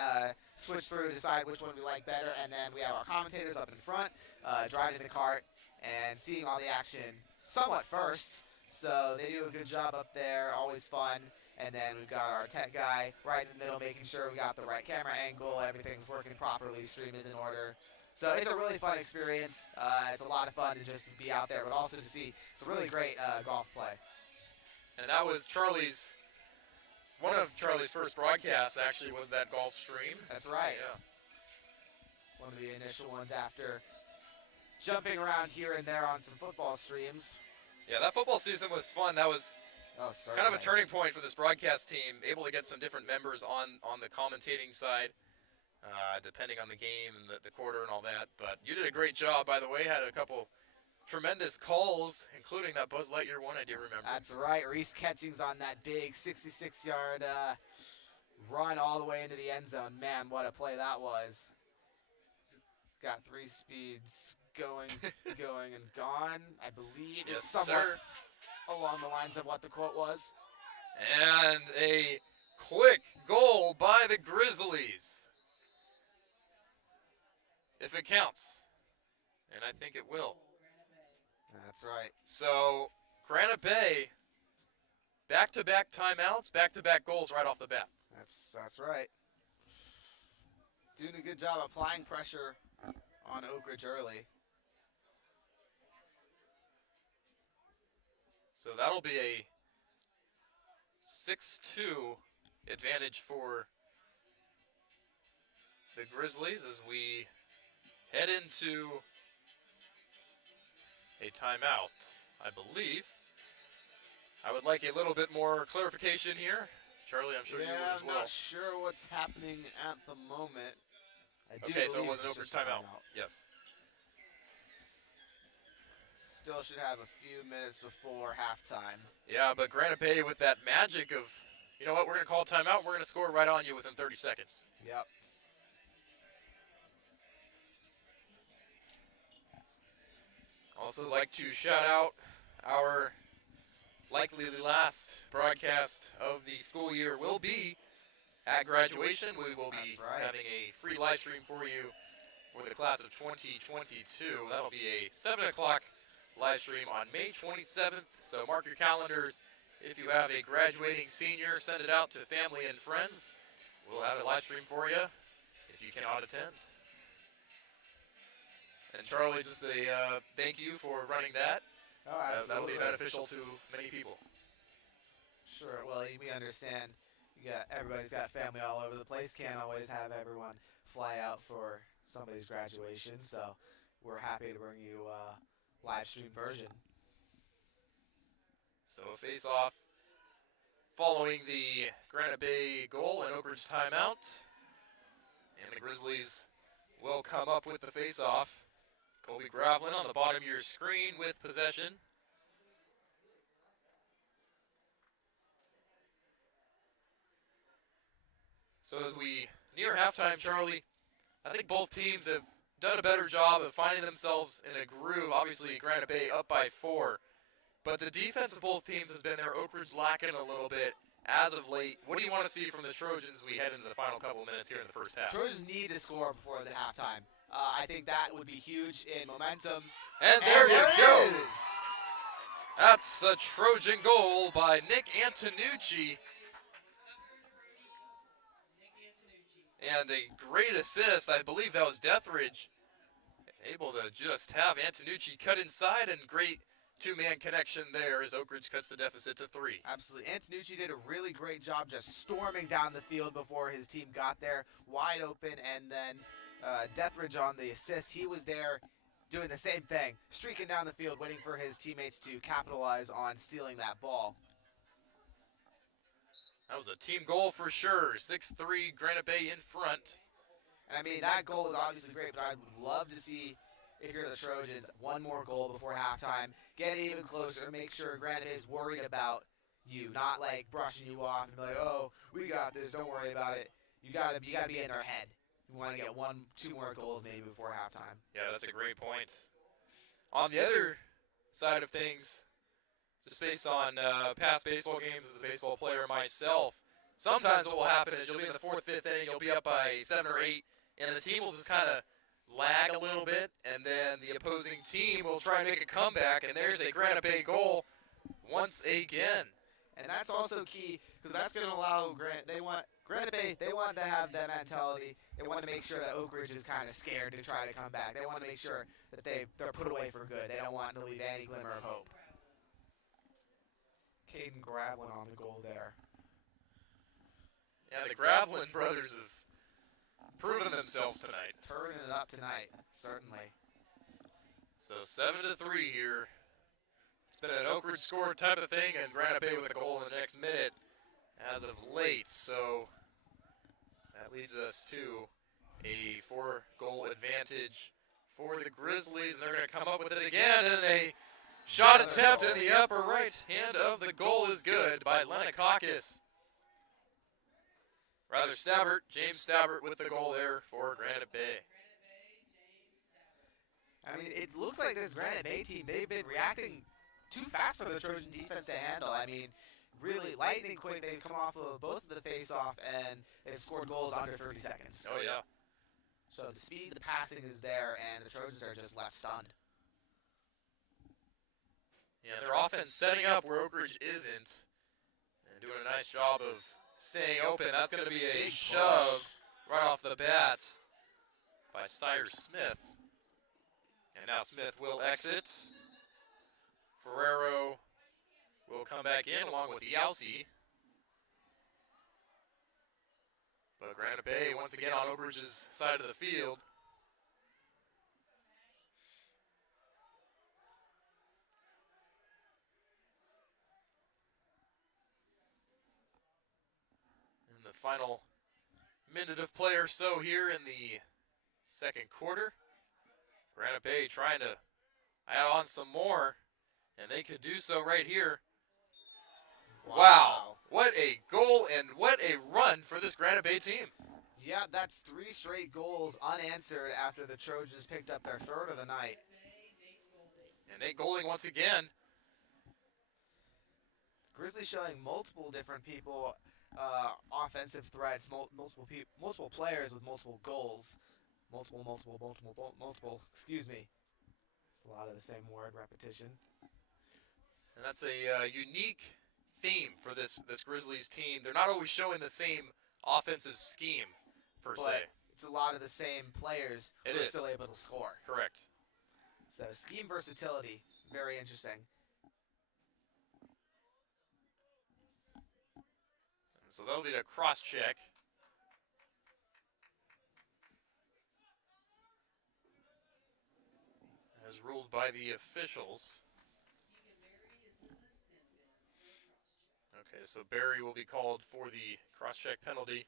switch through, decide which one we like better, and then we have our commentators up in front, driving the cart and seeing all the action somewhat first. So they do a good job up there, always fun. And then we've got our tech guy right in the middle, making sure we got the right camera angle, everything's working properly, stream is in order. So it's a really fun experience. It's a lot of fun to just be out there, but also to see some really great golf play. And that was one of Charlie's first broadcasts actually was that Gulf Stream. That's right. Yeah. One of the initial ones after jumping around here and there on some football streams. Yeah, that football season was fun. That was Oh, kind of a turning point for this broadcast team, able to get some different members on the commentating side. depending on the game and the quarter and all that. But you did a great job, by the way. Had a couple tremendous calls, including that Buzz Lightyear one I do remember. That's right. Reese Catchings on that big 66-yard run all the way into the end zone. Man, what a play that was. Got 3 speeds going, going, and gone. I believe Yes, is somewhat sir. along the lines of what the quote was. And a quick goal by the Grizzlies. If it counts. And I think it will. That's right. So, Granite Bay, back-to-back timeouts, back-to-back goals right off the bat. That's right. Doing a good job applying pressure on Oak Ridge early. So that'll be a 6-2 advantage for the Grizzlies as we head into a timeout, I believe. I would like a little bit more clarification here. Charlie, I'm sure you would as I'm well. not sure what's happening at the moment. I do Okay, so it believe was an it's Oak Ridge just a timeout. Yes. Still should have a few minutes before halftime. Yeah, but Granite Bay with that magic of, you know what, we're going to call a timeout, we're going to score right on you within 30 seconds. Yep. Also like to shout out our likely last broadcast of the school year will be at graduation. We will be That's right. having a free live stream for you for the class of 2022. That'll be a 7 o'clock live stream on May 27th. So mark your calendars. If you have a graduating senior, send it out to family and friends. We'll have a live stream for you if you cannot attend. And Charlie, just a thank you for running that. Oh, That'll be absolutely. beneficial to many people. Sure. Well, we understand. Everybody's got family all over the place. Can't always have everyone fly out for somebody's graduation. So we're happy to bring you a live stream version. So a face-off following the Granite Bay goal and Oak Ridge timeout. And the Grizzlies will come up with the face-off. Colby Gravelin on the bottom of your screen with possession. So as we near halftime, Charlie, I think both teams have done a better job of finding themselves in a groove. Obviously, Granite Bay up by 4. But the defense of both teams has been there. Oak Ridge lacking a little bit as of late. What do you want to see from the Trojans as we head into the final couple of minutes here in the first half? Trojans need to score before the halftime. I think that would be huge in momentum. And there you it go. is. That's a Trojan goal by Nick Antonucci. And a great assist. I believe that was Deathridge. Able to just have Antonucci cut inside, and great two-man connection there as Oak Ridge cuts the deficit to 3. Absolutely. Antonucci did a really great job just storming down the field before his team got there, wide open, and then Deathridge on the assist. He was there doing the same thing, streaking down the field, waiting for his teammates to capitalize on stealing that ball. That was a team goal for sure. 6-3, Granite Bay in front. And I mean, that goal is obviously great, but I would love to see, if you're the Trojans, one more goal before halftime. Get it even closer, make sure Granite Bay is worried about you, not like brushing you off and be like, oh, we got this, don't worry about it. You gotta be in their head. You want to get 1-2 more goals maybe before halftime. Yeah, that's a great point. On the other side of things, just based on past baseball games as a baseball player myself, sometimes what will happen is you'll be in the 4th, 5th inning, you'll be up by 7 or 8, and the team will just kind of lag a little bit, and then the opposing team will try and make a comeback, and there's a Granite Bay goal once again. And that's also key, because that's going to allow Granite Bay, they want to have that mentality. They want to make sure that Oak Ridge is kind of scared to try to come back. They want to make sure that they're put away for good. They don't want to leave any glimmer of hope. Caden Gravelin on the goal there. Yeah, the Gravelin brothers have proven themselves tonight. Turning it up tonight, certainly. So 7-3 here. It's been an Oak Ridge score type of thing, and Granite Bay with a goal in the next minute as of late. So that leads us to A 4-goal advantage for the Grizzlies, and they're going to come up with it again, and a shot attempt in the upper right hand of the goal is good by Lenakakis. Rather Stabbert, James Stabbert with the goal there for Granite Bay. I mean, it looks like this Granite Bay team, they've been reacting too fast for the Trojan defense to handle. I mean, really lightning quick. They've come off of both of the face-off, and they've scored goals under 30 seconds. Oh, yeah. So the speed, the passing is there, and the Trojans are just left stunned. Yeah, their offense setting up where Oak Ridge isn't, and doing a nice job of staying open. That's going to be a Big shove right off the bat by Steyer Smith. And now Smith will exit. Ferrero will come back in along with Yalsi. But Granite Bay once again on Oak Ridge's side of the field. And the final minute of play or so here in the second quarter. Granite Bay trying to add on some more, and they could do so right here. Wow. What a goal and what a run for this Granite Bay team. Yeah, that's 3 straight goals unanswered after the Trojans picked up their 3rd of the night. And Nate Golding once again. Grizzlies showing multiple different people, offensive threats, multiple players with multiple goals. Multiple, excuse me. It's a lot of the same word repetition. And that's a unique theme for this Grizzlies team. They're not always showing the same offensive scheme, per se. It's a lot of the same players who are still able to score. Correct. So scheme versatility, very interesting. And so that'll be a cross check. As ruled by the officials. Okay, so Barry will be called for the cross-check penalty.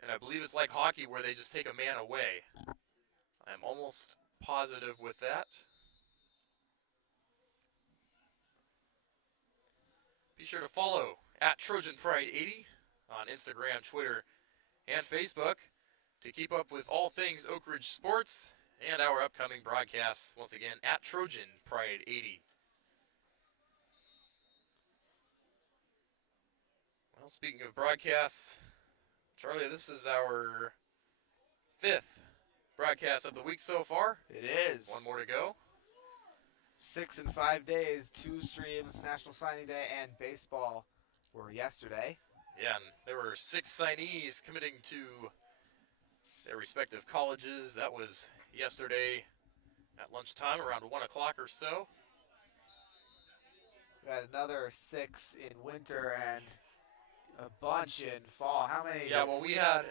And I believe it's like hockey where they just take a man away. I'm almost positive with that. Be sure to follow at Trojan Pride 80 on Instagram, Twitter, and Facebook to keep up with all things Oak Ridge sports and our upcoming broadcasts. Once again, at Trojan Pride 80. Well, speaking of broadcasts, Charlie, this is our 5th broadcast of the week so far. It is. One more to go. 6 in 5 days, 2 streams, National Signing Day and baseball were yesterday. Yeah, and there were 6 signees committing to their respective colleges. That was yesterday at lunchtime, around 1 o'clock or so. We had another 6 in winter and a bunch in fall. How many? Yeah, well, we had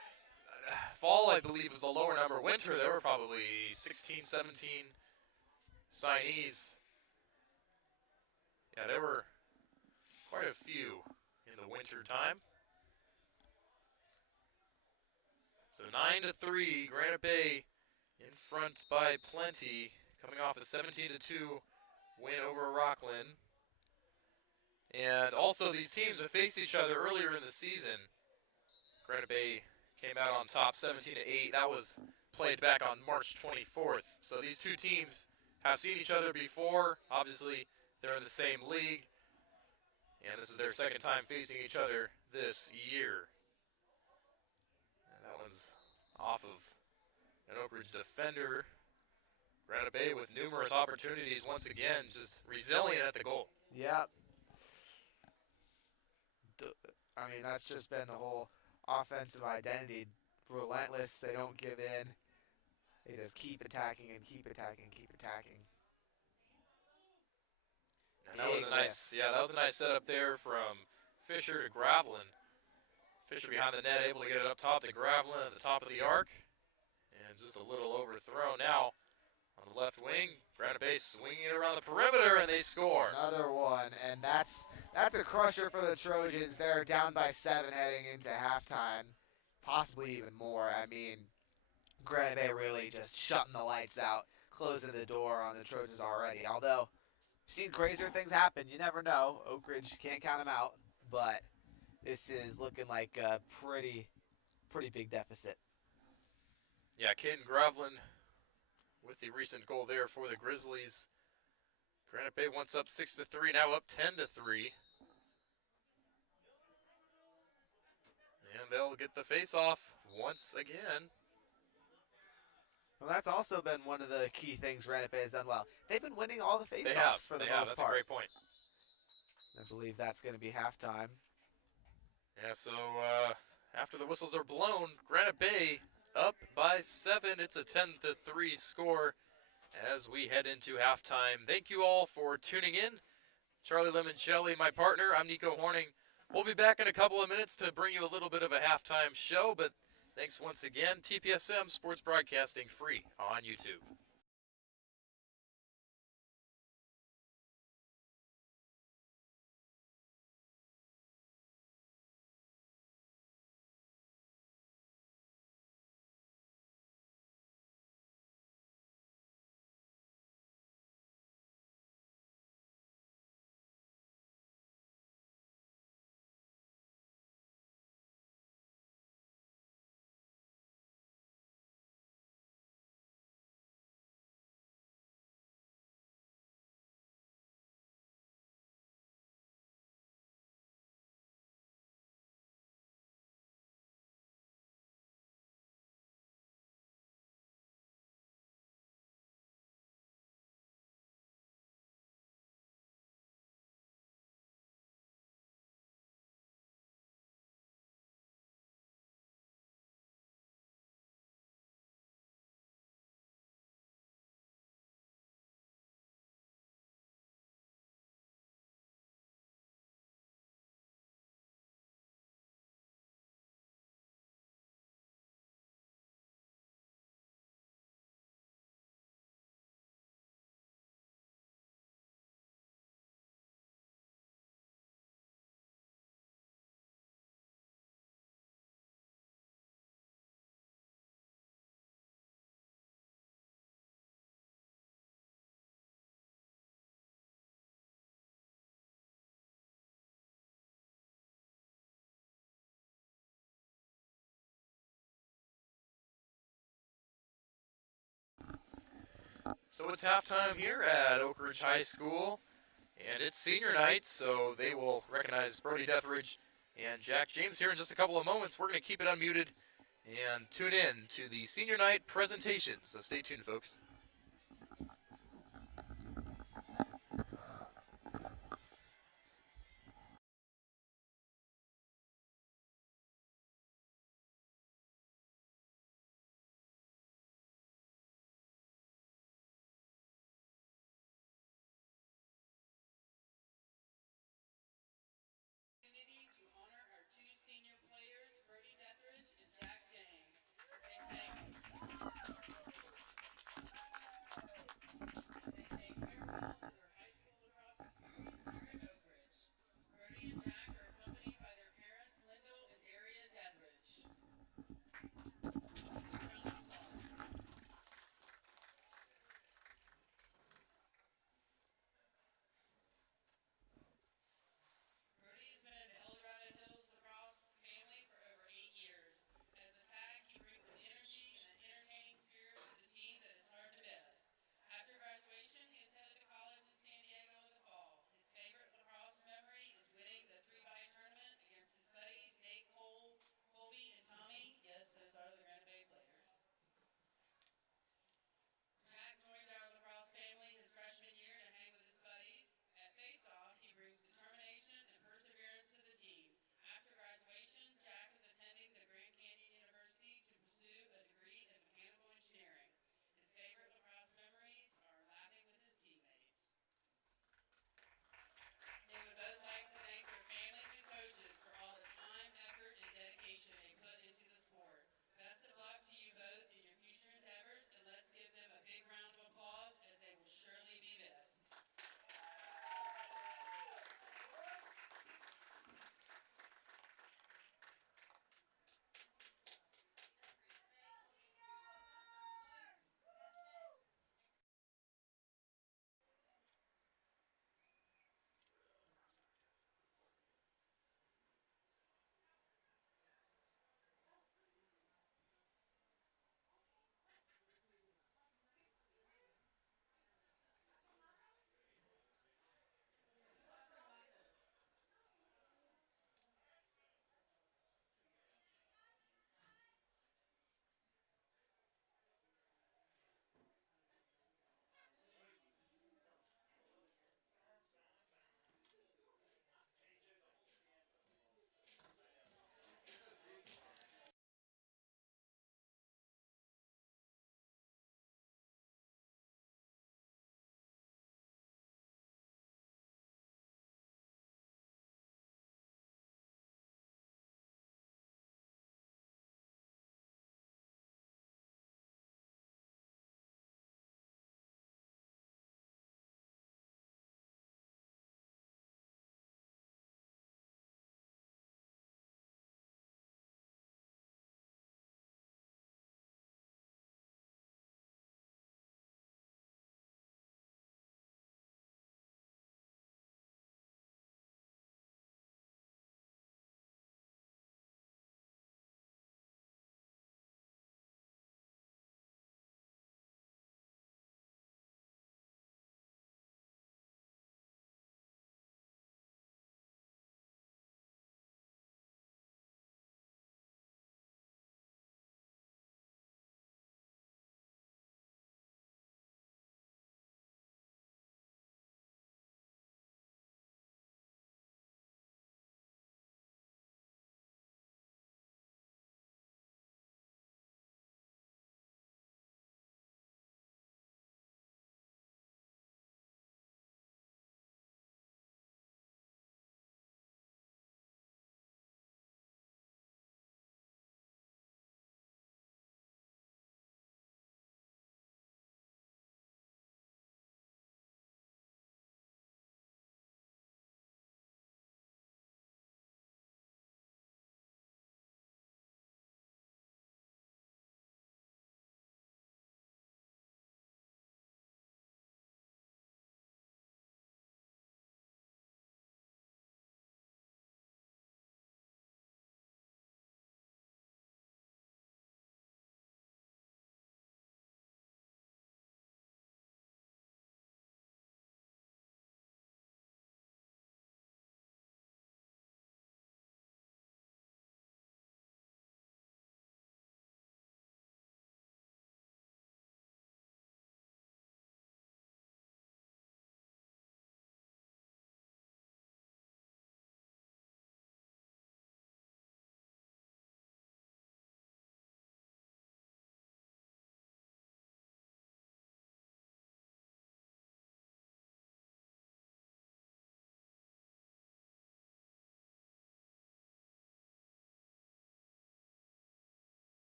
fall, I believe, was the lower number. Winter, there were probably 16, 17 signees. Yeah, there were quite a few in the winter time. So 9-3, Granite Bay in front by plenty, coming off a 17-2 win over Rockland. And also, these teams have faced each other earlier in the season. Granite Bay came out on top 17-8. That was played back on March 24th. So these two teams have seen each other before. Obviously, they're in the same league. And this is their second time facing each other this year. And that one's off of an Oak Ridge defender. Granite Bay with numerous opportunities once again, just resilient at the goal. Yep. I mean, that's just been the whole offensive identity. Relentless, they don't give in. They just keep attacking and keep attacking and keep attacking. And that was a nice, that was a nice setup there from Fisher to Gravelin. Fisher behind the net, able to get it up top to Gravelin at the top of the arc. And just a little overthrow now on the left wing. Granite Bay swinging it around the perimeter, and they score. Another one, and that's a crusher for the Trojans. They're down by 7 heading into halftime, possibly even more. I mean, Granite Bay really just shutting the lights out, closing the door on the Trojans already. Although, I've seen crazier things happen. You never know. Oak Ridge can't count them out, but this is looking like a pretty big deficit. Yeah, Caden Grovlin with the recent goal there for the Grizzlies. Granite Bay once up 6-3, now up 10-3. And they'll get the face-off once again. Well, that's also been one of the key things Granite Bay has done well. They've been winning all the They face-offs have. for the They have. most That's part. a great point. I believe that's going to be halftime. Yeah, so after the whistles are blown, Granite Bay up by 7. It's a 10-3 score as we head into halftime. Thank you all for tuning in. Charlie Limoncelli, my partner. I'm Nico Horning. We'll be back in a couple of minutes to bring you a little bit of a halftime show, but thanks once again. TPSM Sports Broadcasting free on YouTube. So it's halftime here at Oak Ridge High School, and it's senior night, so they will recognize Brody Deathridge and Jack James here in just a couple of moments. We're going to keep it unmuted and tune in to the senior night presentation, so stay tuned, folks. Opportunity to honor our 2 senior players, Brody Deathridge and Jack James. Say thank you.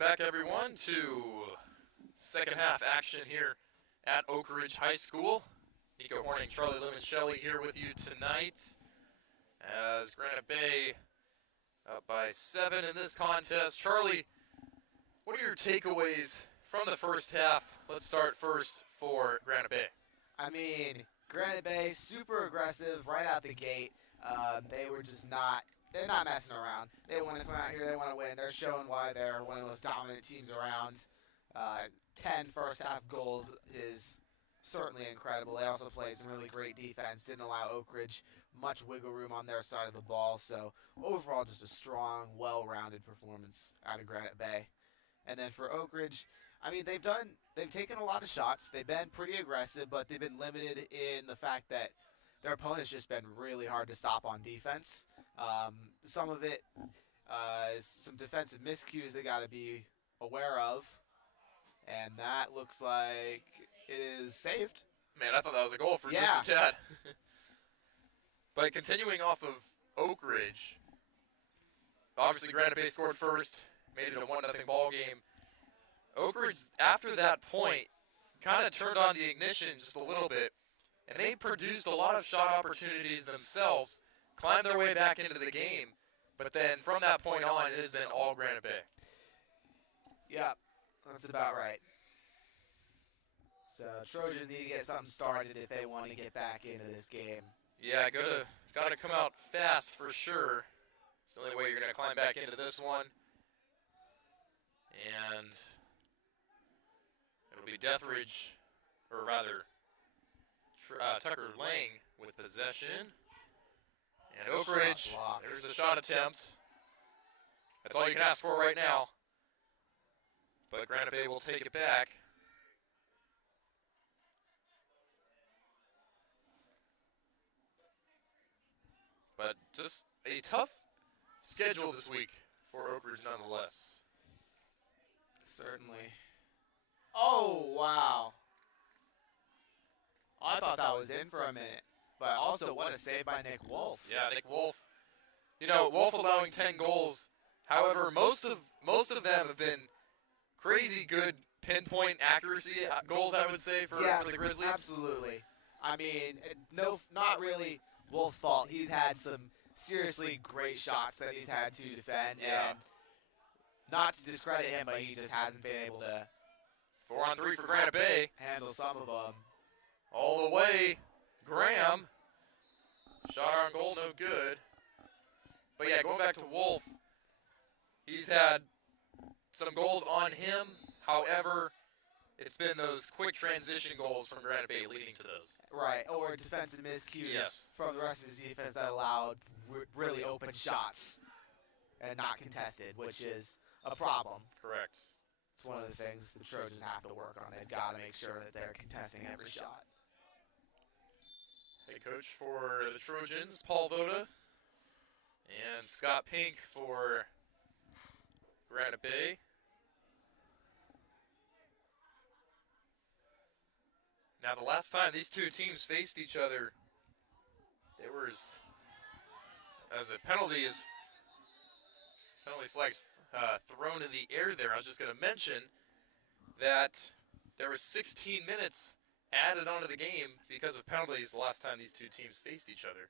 back, everyone, to second half action here at Oak Ridge High School. Nico Horning, Charlie Limoncelli here with you tonight as Granite Bay up by 7 in this contest. Charlie, what are your takeaways from the first half? Let's start first for Granite Bay. I mean, Granite Bay, super aggressive right out the gate. They were just they're not messing around. They want to come out here, they want to win. They're showing why they're one of the most dominant teams around. 10 first half goals is certainly incredible. They also played some really great defense, didn't allow Oak Ridge much wiggle room on their side of the ball. So overall, just a strong, well-rounded performance out of Granite Bay. And then for Oak Ridge, I mean, they've taken a lot of shots. They've been pretty aggressive, but they've been limited in the fact that their opponent's just been really hard to stop on defense. Some of it is some defensive miscues they got to be aware of, and that looks like it is saved. Man, I thought that was a goal for just a tad. But continuing off of Oak Ridge, obviously Granite Bay scored first, made it a 1-0 ball game. Oak Ridge, after that point, kind of turned on the ignition just a little bit, and they produced a lot of shot opportunities themselves, climbed their way back into the game, but then from that point on, it has been all Granite Bay. Yeah, that's about right. So Trojan need to get something started if they want to get back into this game. Yeah, gotta come out fast for sure. It's the only way you're gonna climb back into this one. And it'll be Deathridge, or rather, Tucker Lang with possession. And Oak Ridge, there's a shot attempt. That's all you can ask for right now. But Granite Bay will take it back. But just a tough schedule this week for Oak Ridge nonetheless. Certainly. Oh, wow. I thought that was in for a minute. But also, what a save by Nick Wolf. Yeah, Nick Wolf. You know, Wolf allowing 10 goals. However, most of them have been crazy good pinpoint accuracy goals, I would say, for the Grizzlies. Absolutely. I mean, not really Wolf's fault. He's had some seriously great shots that he's had to defend. Yeah. And not to discredit him, but he just hasn't been able to 4-on-3 for Granite Bay. handle some of them. All the way. Graham. Shot on goal, no good. But yeah, going back to Wolf, he's had some goals on him. However, it's been those quick transition goals from Granite Bay leading to those. Right, or defensive miscues from the rest of his defense that allowed really open shots and not contested, which is a problem. Correct. It's one of the things the Trojans have to work on. They've got to make sure that they're contesting every shot. Head coach for the Trojans, Paul Voda, and Scott Pink for Granite Bay. Now, the last time these two teams faced each other, there was, as a penalty flags thrown in the air there. I was just going to mention that there was 16 minutes added onto the game because of penalties the last time these two teams faced each other.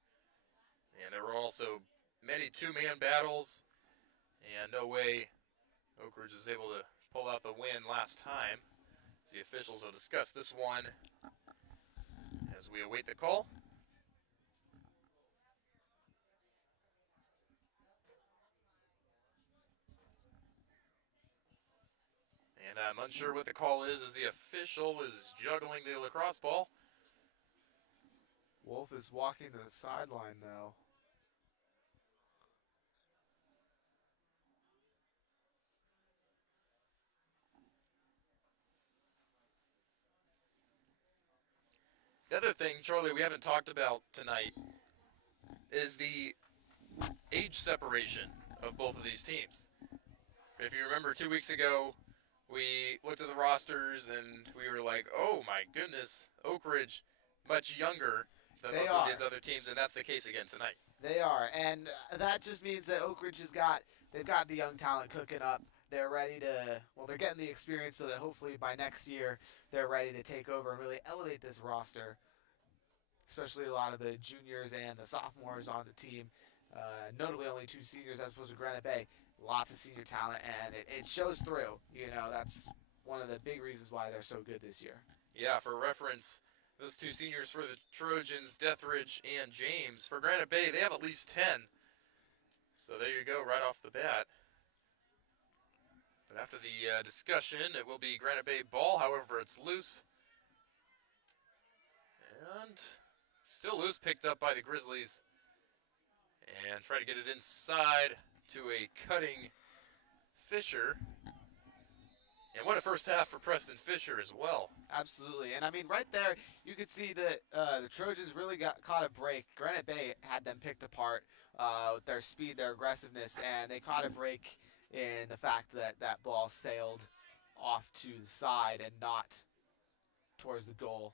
And there were also many two-man battles, and no way Oak Ridge was able to pull out the win last time. As the officials will discuss this one as we await the call. And I'm unsure what the call is as the official is juggling the lacrosse ball. Wolf is walking to the sideline, though. The other thing, Charlie, we haven't talked about tonight is the age separation of both of these teams. If you remember 2 weeks ago, we looked at the rosters and we were like, oh my goodness, Oak Ridge much younger than most of these other teams, and that's the case again tonight. They are, and that just means that Oak Ridge they've got the young talent cooking up. they're ready to, well, they're getting the experience so that hopefully by next year they're ready to take over and really elevate this roster, especially a lot of the juniors and the sophomores on the team. Notably only 2 seniors as opposed to Granite Bay. Lots of senior talent, and it shows through. That's one of the big reasons why they're so good this year. Yeah, for reference, those 2 seniors for the Trojans, Deathridge and James. For Granite Bay, they have at least 10. So there you go, right off the bat. But after the discussion, it will be Granite Bay ball. However, it's loose. And still loose, picked up by the Grizzlies. And try to get it inside to a cutting Fisher. And what a first half for Preston Fisher as well. Absolutely. And, I mean, right there, you could see that the Trojans really caught a break. Granite Bay had them picked apart with their speed, their aggressiveness, and they caught a break in the fact that that ball sailed off to the side and not towards the goal.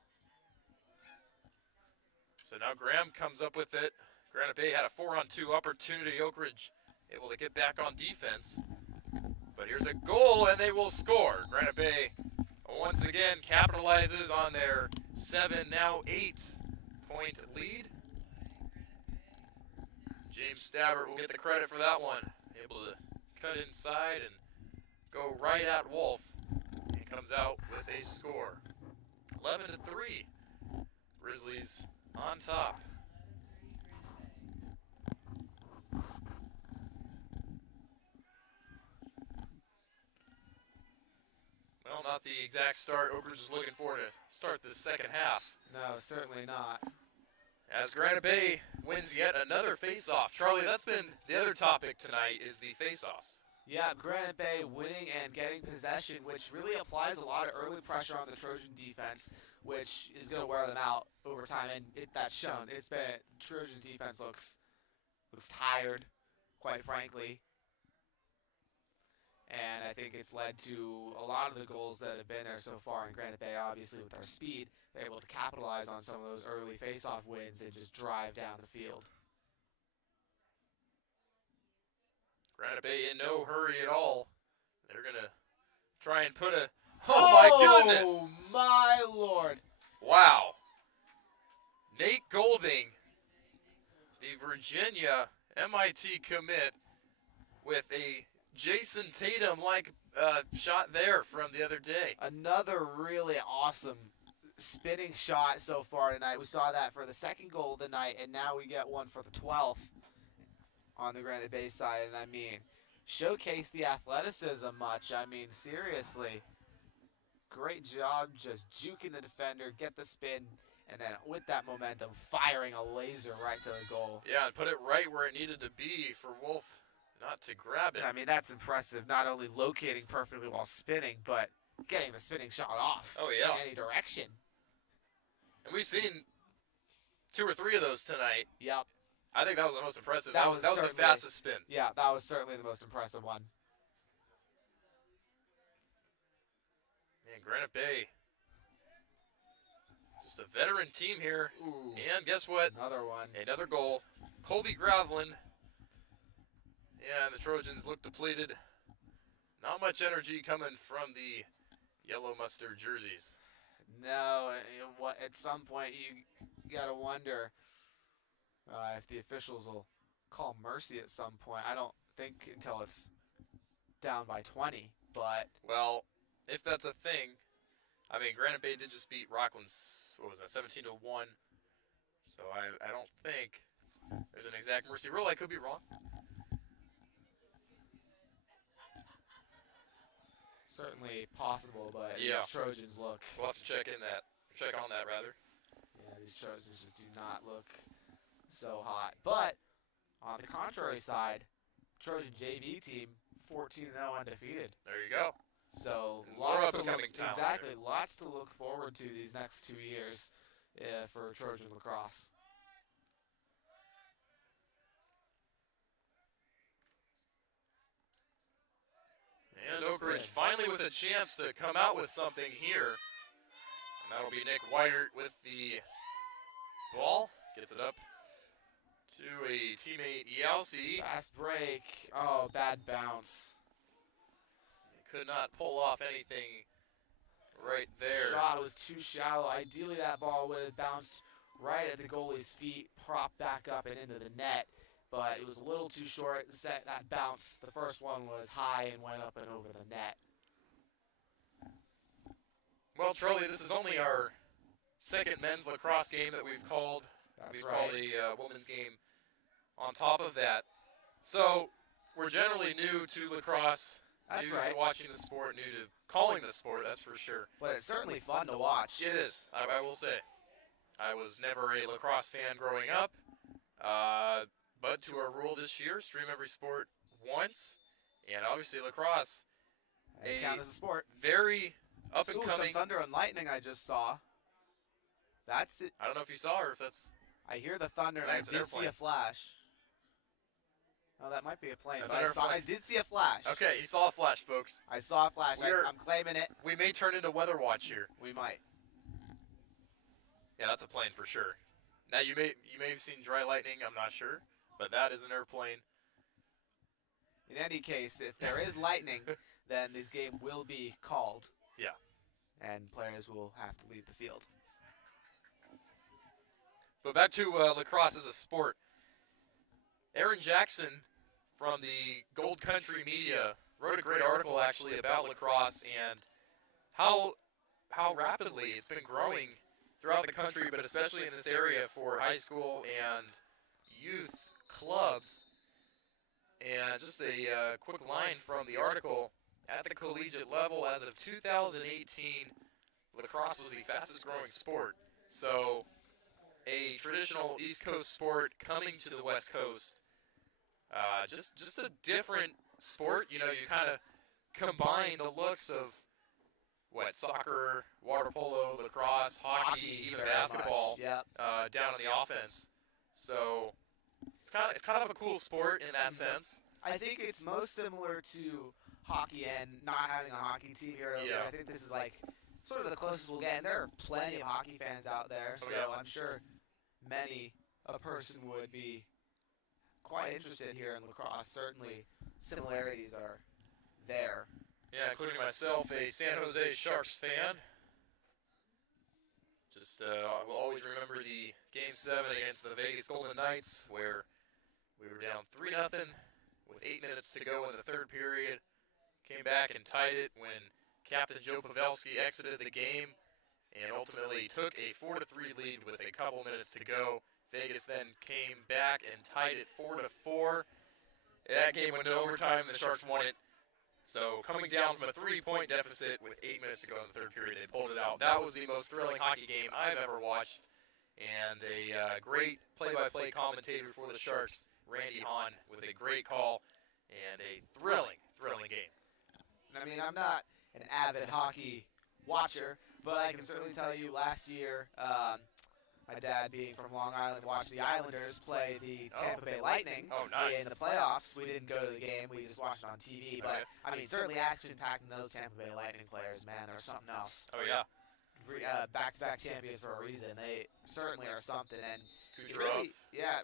So now Graham comes up with it. Granite Bay had a 4-on-2 opportunity. Oak Ridge able to get back on defense. But here's a goal, and they will score. Granite Bay once again capitalizes on their 7, now 8-point lead. James Stabbert will get the credit for that one. Able to cut inside and go right at Wolf. He comes out with a score. 11-3. Grizzlies on top. Well, not the exact start Oak Ridge is looking for to start the second half. No, certainly not. As Granite Bay wins yet another face-off. Charlie, that's been the other topic tonight is the face-offs. Yeah, Granite Bay winning and getting possession, which really applies a lot of early pressure on the Trojan defense, which is going to wear them out over time, and that's shown. Trojan defense looks tired, quite frankly, and I think it's led to a lot of the goals that have been there so far in Granite Bay. Obviously, with their speed, they're able to capitalize on some of those early face-off wins and just drive down the field. Granite Bay in no hurry at all. They're going to try and put a... Oh, my goodness! Oh, my Lord. Wow. Nate Golding, the Virginia MIT commit, with a Jason Tatum-like shot there from the other day. Another really awesome spinning shot so far tonight. We saw that for the second goal of the night, and now we get one for the 12th on the Granite Bay side. And, I mean, showcase the athleticism much. I mean, seriously. Great job just juking the defender, get the spin, and then with that momentum, firing a laser right to the goal. Yeah, and put it right where it needed to be for Wolf not to grab it. I mean, that's impressive. Not only locating perfectly while spinning, but getting the spinning shot off in any direction. And we've seen 2 or 3 of those tonight. Yep. I think that was the most impressive. That was the fastest spin. Yeah, that was certainly the most impressive one. Man, Granite Bay, just a veteran team here. Ooh, and guess what? Another one. Another goal. Colby Gravelin. Yeah, and the Trojans look depleted. Not much energy coming from the yellow mustard jerseys. No, at some point you got to wonder if the officials will call mercy at some point. I don't think until it's down by 20, but... Well, if that's a thing, I mean, Granite Bay did just beat Rockland's, 17-1. So I don't think there's an exact mercy rule. I could be wrong. Certainly possible, but Yeah. these Trojans look... We'll have to check on that, rather. Yeah, these Trojans just do not look so hot. But, on the contrary side, Trojan JV team, 14-0 undefeated. There you go. So, More lots to up-and-coming talent exactly, lots to look forward to these next 2 years for Trojan lacrosse. And Oak Ridge finally with a chance to come out with something here. And that'll be Nick Weidert with the ball. Gets it up to a teammate, Yalsi. Fast break. Oh, bad bounce. could not pull off anything right there. Shot was too shallow. Ideally, that ball would have bounced right at the goalie's feet, propped back up and into the net, but it was a little too short. That bounce, the first one was high and went up and over the net. Well, Charlie, this is only our second men's lacrosse game that we've called. We've called a women's game on top of that. So we're generally new to lacrosse, new to watching the sport, new to calling the sport, that's for sure. But it's certainly fun to watch. It is, I will say. I was never a lacrosse fan growing up, but to our rule this year, stream every sport once, and obviously lacrosse, It counts as a sport. very up and Ooh, coming. some thunder and lightning I just saw. That's it. I don't know if you saw or if that's. I hear the thunder and I That's an did see airplane. a flash. Oh, that might be a plane. That's But an I airplane. did see a flash. Okay, you saw a flash, folks. I saw a flash. I'm claiming it. We may turn into Weather Watch here. We might. Yeah, that's a plane for sure. Now you may have seen dry lightning. I'm not sure, but that is an airplane. In any case, if there is lightning, then the game will be called. Yeah. And players will have to leave the field. But back to lacrosse as a sport. Aaron Jackson from the Gold Country Media wrote a great article actually about lacrosse and how rapidly it's been growing throughout the country, but especially in this area for high school and youth clubs. And just a quick line from the article, at the collegiate level as of 2018, lacrosse was the fastest growing sport. So a traditional East Coast sport coming to the West Coast. Just a different sport. You know, you kind of combine the looks of soccer, water polo, lacrosse, hockey, even basketball down on the offense. So it's kind of a cool sport in that sense. I think it's most similar to hockey and not having a hockey team here. Yeah. I think this is like sort of the closest we'll get. And there are plenty of hockey fans out there, so I'm sure many a person would be quite interested here in lacrosse. Certainly similarities are there. Yeah, including myself, a San Jose Sharks fan. Just I will always remember the Game 7 against the Vegas Golden Knights, where we were down 3-0 with 8 minutes to go in the third period. Came back and tied it when Captain Joe Pavelski exited the game and ultimately took a 4-3 lead with a couple minutes to go. Vegas then came back and tied it 4-4. That game went to overtime, and the Sharks won it. So coming down from a 3-point deficit with 8 minutes to go in the third period, they pulled it out. That was the most thrilling hockey game I've ever watched. And a great play-by-play commentator for the Sharks, Randy Hahn, with a great call and a thrilling game. I mean, I'm not an avid hockey watcher, but I can certainly tell you last year, my dad being from Long Island watched the Islanders play the Tampa Bay Lightning in the playoffs. We didn't go to the game. We just watched it on TV. But, I mean, certainly action-packed in those Tampa Bay Lightning players, man, they're something else. Oh, yeah. Back-to-back champions for a reason. They certainly are something. And it Kucherov.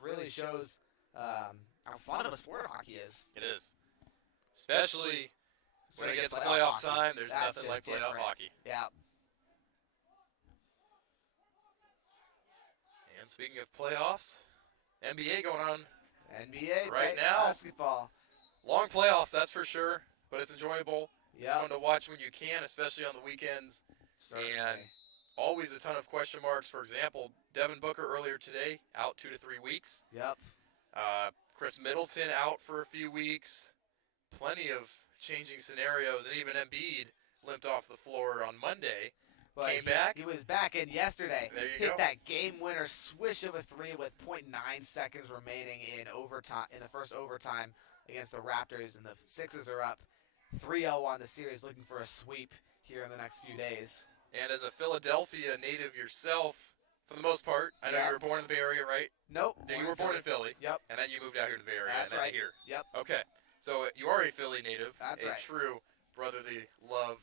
really shows how fun of a sport hockey is. It is. Especially when it gets to playoff time, there's nothing like playoff hockey. Yeah. And speaking of playoffs, NBA going on NBA right now. Basketball. Long playoffs, that's for sure, but it's enjoyable. Yeah. It's fun to watch when you can, especially on the weekends. Certainly. And always a ton of question marks. For example, Devin Booker earlier today, out 2 to 3 weeks. Yep. Chris Middleton out for a few weeks. Plenty of changing scenarios, and even Embiid limped off the floor on Monday. But Came back. He was back in yesterday. There you Hit go. that game winner swish of a three with 0.9 seconds remaining in overtime, in the first overtime against the Raptors, and the Sixers are up 3-0 on the series, looking for a sweep here in the next few days. And as a Philadelphia native yourself, for the most part, I know Yeah. you were born in the Bay Area, right? Nope. No, you were born in Philly. Yep. And then you moved out here to the Bay Area. That's and then right. here. Yep. Okay. So you are a Philly native. That's a right. true brotherly love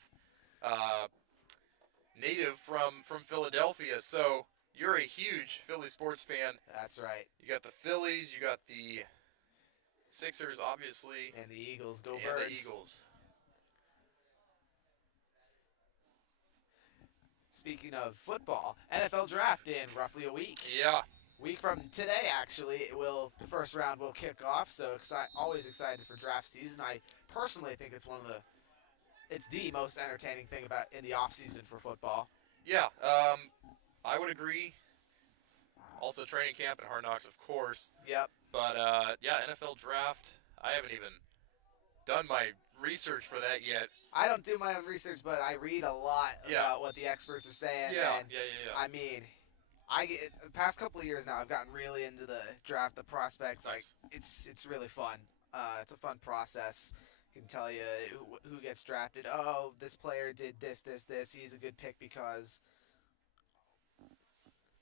native from Philadelphia. So you're a huge Philly sports fan. That's right. You got the Phillies. You got the Sixers, obviously. And the Eagles go and Birds. the Eagles. speaking of football, NFL draft in roughly a week. Yeah. Week from today, actually, the first round will kick off. So always excited for draft season. I personally think it's the most entertaining thing in the off season for football. Yeah. I would agree. Also, training camp and Hard Knocks, of course. Yep. But yeah, NFL draft. I haven't even done my research for that yet. I don't do my own research, but I read a lot about what the experts are saying. Yeah. And Yeah. I mean, the past couple of years now, I've gotten really into the draft, the prospects. Nice. Like it's really fun. It's a fun process. I can tell you who gets drafted. Oh, this player did this. He's a good pick because.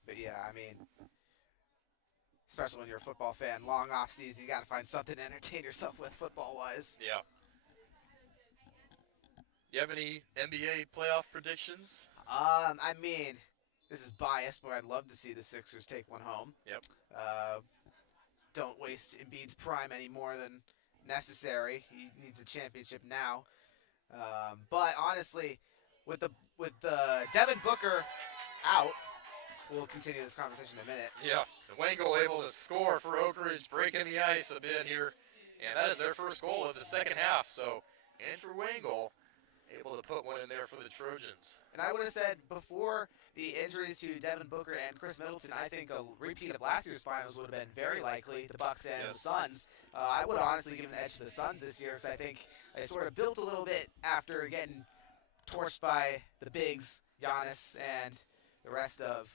But yeah, I mean, especially when you're a football fan, long off season, you got to find something to entertain yourself with football-wise. Yeah. You have any NBA playoff predictions? I mean, this is biased, but I'd love to see the Sixers take one home. Yep. Don't waste Embiid's prime any more than necessary. He needs a championship now. But honestly, with the Devin Booker out, we'll continue this conversation in a minute. Yeah. Wangle able to score for Oak Ridge, breaking the ice a bit here. And that is their first goal of the second half. So Andrew Wangle able to put one in there for the Trojans. And I would have said before the injuries to Devin Booker and Chris Middleton, I think a repeat of last year's finals would have been very likely, the Bucks and the Suns. I would have honestly given the edge to the Suns this year because I think they sort of built a little bit after getting torched by the bigs, Giannis and the rest of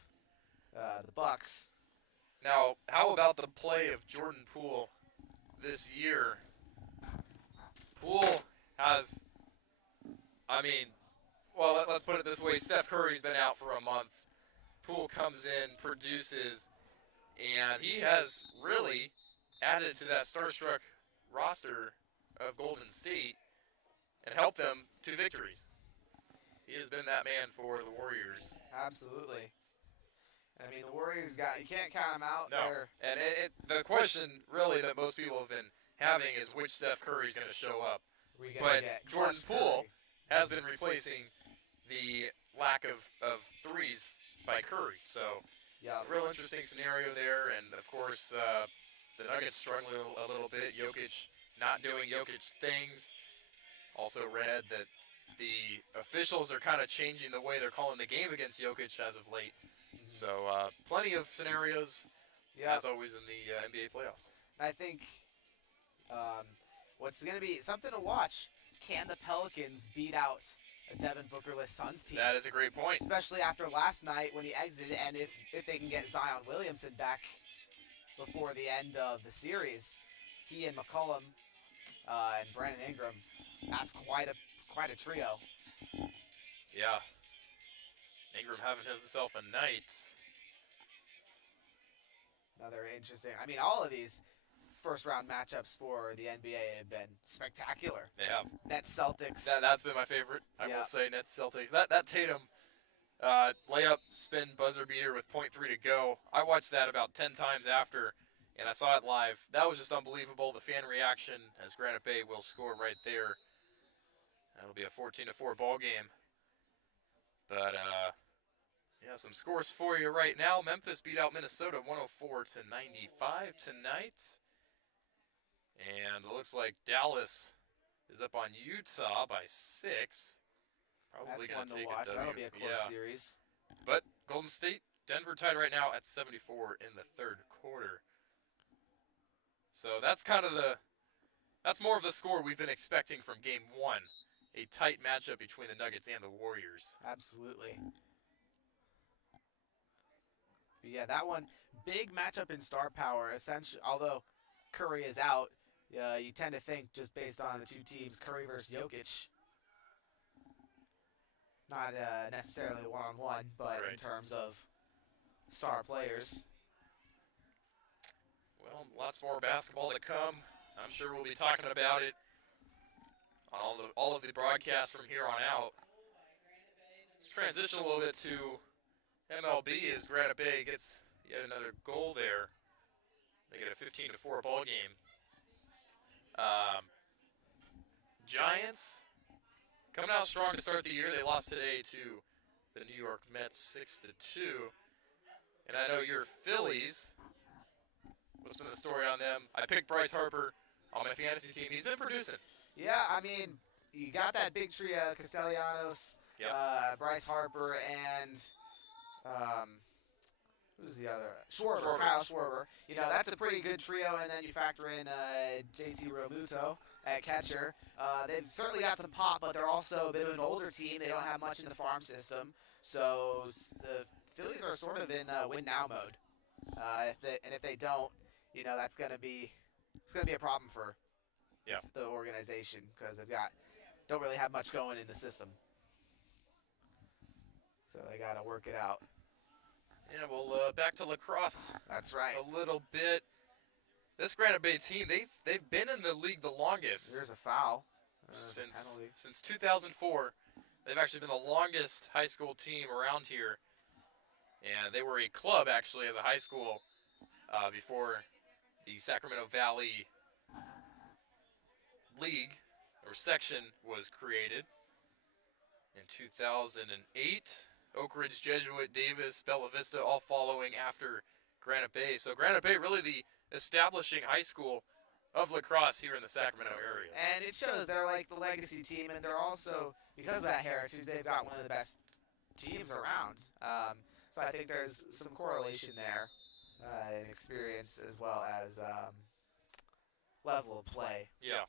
the Bucks. Now, how about the play of Jordan Poole this year? Poole has, let's put it this way. Steph Curry's been out for a month. Poole comes in, produces, and he has really added to that starstruck roster of Golden State and helped them to victories. He has been that man for the Warriors. Absolutely. I mean, the Warriors you can't count them out. No. And the question really that most people have been having is which Steph Curry's going to show up. But Jordan Poole has been replacing the lack of threes by Curry. So, yeah, real interesting scenario there. And, of course, the Nuggets struggling a little bit. Jokic not doing Jokic things. Also read that the officials are kind of changing the way they're calling the game against Jokic as of late. So, plenty of scenarios, as always, in the NBA playoffs. I think what's going to be something to watch, can the Pelicans beat out a Devin Booker-less Suns team? That is a great point. Especially after last night when he exited, and if they can get Zion Williamson back before the end of the series, he and McCollum and Brandon Ingram, that's quite a trio. Yeah. Ingram having himself a night. Another interesting. I mean, all of these first-round matchups for the NBA have been spectacular. They have. Nets Celtics. That's been my favorite. I will say Nets Celtics. That Tatum layup spin buzzer beater with 0.3 to go. I watched that about 10 times after, and I saw it live. That was just unbelievable. The fan reaction as Granite Bay will score right there. That'll be a 14-4 ball game. But yeah, some scores for you right now. Memphis beat out Minnesota 104-95 tonight. And it looks like Dallas is up on Utah by 6. Probably going to take watch. a W. That'll be a close series. But Golden State, Denver tied right now at 74 in the third quarter. So that's that's more of the score we've been expecting from Game 1. A tight matchup between the Nuggets and the Warriors. Absolutely. But yeah, that one, big matchup in star power. Essentially, although Curry is out, you tend to think just based on the two teams, Curry versus Jokic. Not necessarily one-on-one, but in terms of star players. Well, lots more basketball to come. I'm sure we'll be talking about it on all of the broadcasts from here on out. Let's transition a little bit to MLB as Granite Bay gets yet another goal there. They get a 15-4 ball game. Giants coming out strong to start the year. They lost today to the New York Mets 6-2. And I know your Phillies. What's been the story on them? I picked Bryce Harper on my fantasy team. He's been producing. Yeah, I mean, you got that big trio: Castellanos, Yep. Bryce Harper, and who's the other? Schwarber, Schwarber. Kyle Schwarber. You know, that's a pretty good trio, and then you factor in JT Realmuto at catcher. They've certainly got some pop, but they're also a bit of an older team. They don't have much in the farm system, so the Phillies are sort of in win now mode. If they don't, you know, it's gonna be a problem for the organization because don't really have much going in the system. So they got to work it out. Yeah, well, back to lacrosse. That's right. A little bit. This Granite Bay team, they've been in the league the longest. There's a foul. Since 2004. They've actually been the longest high school team around here. And they were a club, actually, as a high school before the Sacramento Valley League or section was created in 2008. Oak Ridge, Jesuit, Davis, Bella Vista, all following after Granite Bay. So Granite Bay, really the establishing high school of lacrosse here in the Sacramento area. And it shows they're like the legacy team, and they're also, because of that heritage, they've got one of the best teams around. So I think there's some correlation there in experience as well as level of play. Yeah.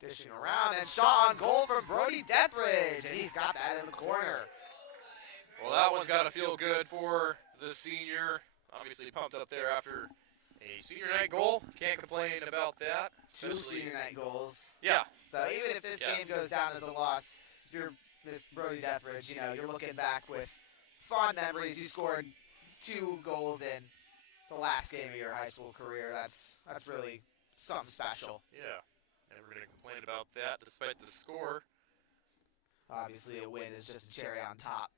Dishing around, and shot on goal from Brody Deathridge, and he's got that in the corner. Well, that one's got to feel good for the senior. Obviously pumped up there after a senior night goal. Can't complain about that. Two senior night goals. Yeah. So even if this game goes down as a loss, if you're this Brody Deathridge, you know, you're looking back with fond memories. You scored 2 goals in the last game of your high school career. That's really something special. Yeah. Never going to complain about that despite the score. Obviously, a win is just a cherry on top.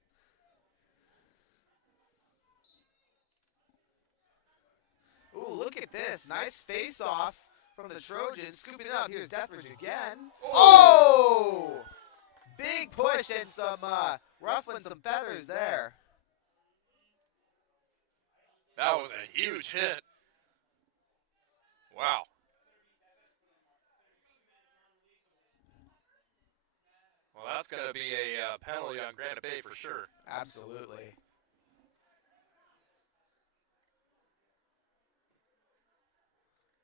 Ooh, look at this. Nice face-off from the Trojans. Scooping it up. Here's Deathridge again. Oh! Big push and some ruffling some feathers there. That was a huge hit. Wow. Well, that's going to be a penalty on Granite Bay for sure. Absolutely.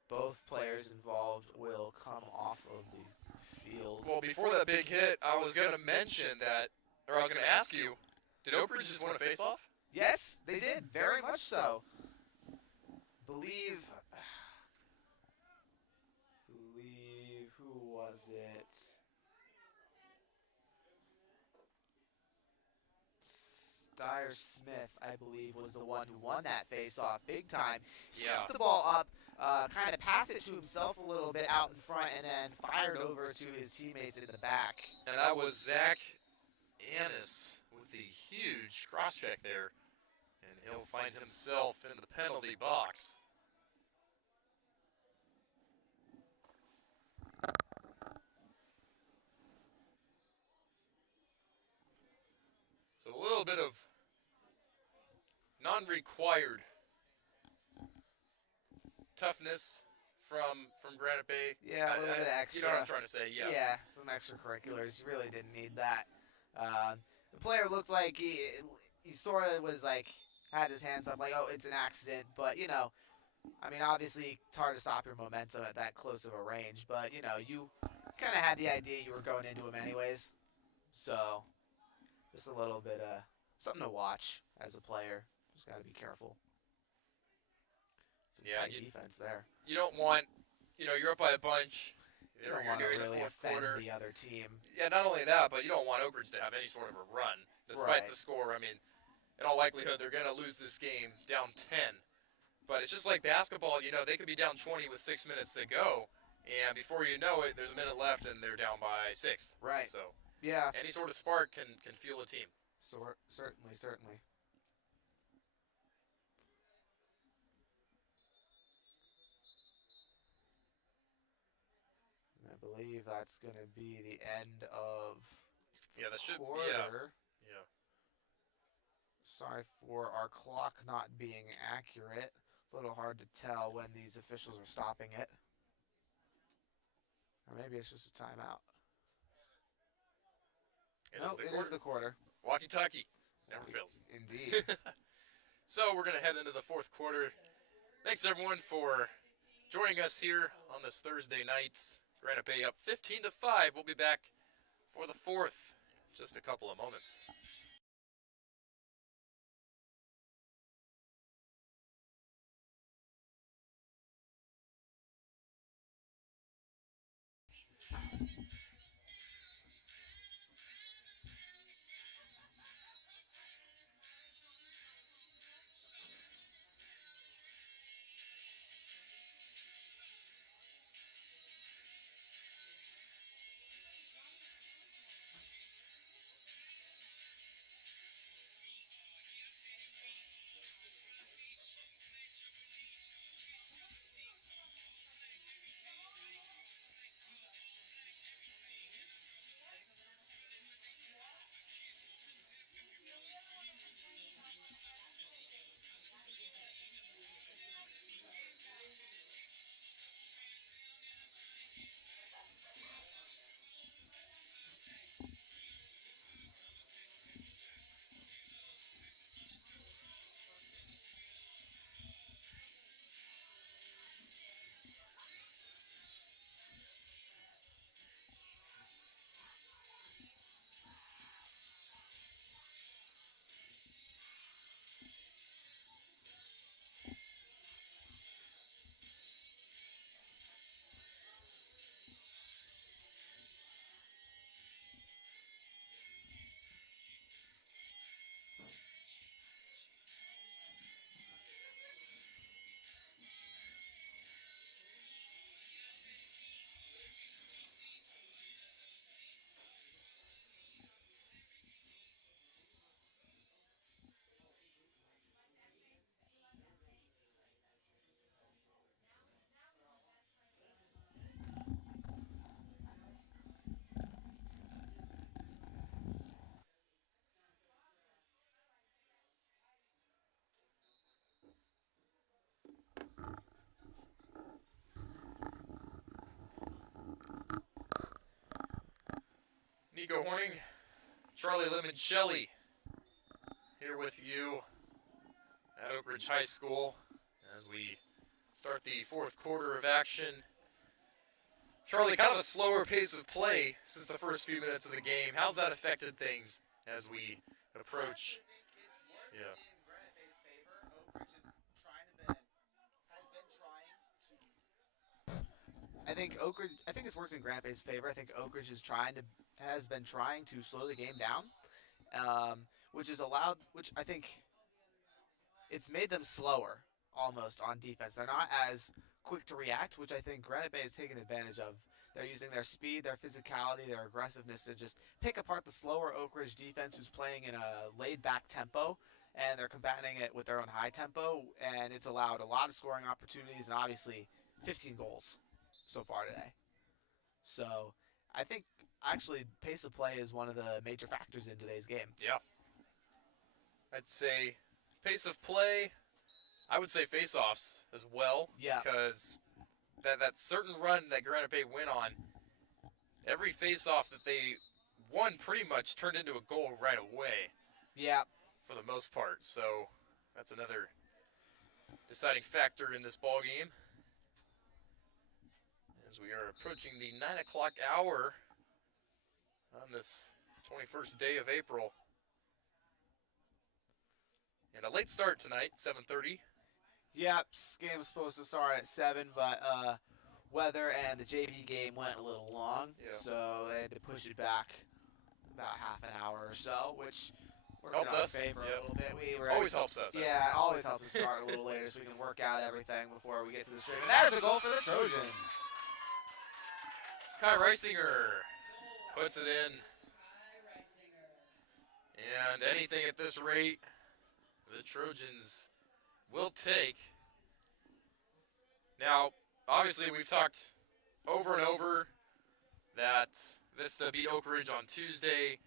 Both players involved will come off of the field. Well, before that big hit, I was going to mention that, or I was going to ask you, did Oak Ridge just win a face-off? Yes, they did. Very much so. Believe, who was it? Dyer Smith, I believe, was the one who won that face-off big time. Scooped the ball up, kind of passed it to himself a little bit out in front, and then fired over to his teammates in the back. And that was Zach Annis with the huge cross-check there. And he'll find himself in the penalty box. So a little bit of non-required toughness from Granite Bay. Yeah, a little bit extra. You know what I'm trying to say, yeah. Yeah, some extracurriculars. You really didn't need that. The player looked like he sort of was like, had his hands up like, oh, it's an accident. But, you know, I mean, obviously it's hard to stop your momentum at that close of a range. But, you know, you kind of had the idea you were going into him anyways. So, just a little bit something to watch as a player. Just got to be careful. Some tight defense there. You don't want, you know, you're up by a bunch. You don't want to nearing really the fourth offend quarter. the other team. Yeah, not only that, but you don't want Oak Ridge to have any sort of a run, despite Right. the score. I mean, in all likelihood, they're going to lose this game down 10. But it's just like basketball, you know, they could be down 20 with 6 minutes to go, and before you know it, there's a minute left, and they're down by 6. Right. So Yeah. any sort of spark can fuel a team. Certainly. I believe that's going to be the end of Yeah, that should. quarter. Yeah. Sorry for our clock not being accurate. A little hard to tell when these officials are stopping it. Or maybe it's just a timeout. It is the quarter. Walkie-talkie. Never fails. Indeed. So we're going to head into the fourth quarter. Thanks, everyone, for joining us here on this Thursday night. Granite Bay up 15-5. We'll be back for the fourth in just a couple of moments. Nico Horning, Charlie Limoncelli here with you at Oak Ridge High School as we start the fourth quarter of action. Charlie, kind of a slower pace of play since the first few minutes of the game. How's that affected things as we approach? Yeah. I think it's worked in Granite Bay's favor. I think Oak Ridge has been trying to slow the game down, which I think it's made them slower almost on defense. They're not as quick to react, which I think Granite Bay has taken advantage of. They're using their speed, their physicality, their aggressiveness to just pick apart the slower Oak Ridge defense who's playing in a laid-back tempo, and they're combating it with their own high tempo, and it's allowed a lot of scoring opportunities and obviously 15 goals so far today. So I think actually pace of play is one of the major factors in today's game. Yeah. I'd say pace of play. I would say face-offs as well. Yeah. Because that certain run that Granite Bay went on, every face-off that they won pretty much turned into a goal right away. Yeah. For the most part. So that's another deciding factor in this ball game. As we are approaching the 9 o'clock hour on this 21st day of April. And a late start tonight, 7:30. Yep, game was supposed to start at 7, but weather and the JV game went a little long, so they had to push it back about half an hour or so, which worked in our favor a little bit. Always helps us. Yeah, it always helps us start a little later so we can work out everything before we get to the stream. And there's a goal for the Trojans. Kai Reisinger puts it in. And anything at this rate, the Trojans will take. Now, obviously, we've talked over and over that Vista beat Oak Ridge on Tuesday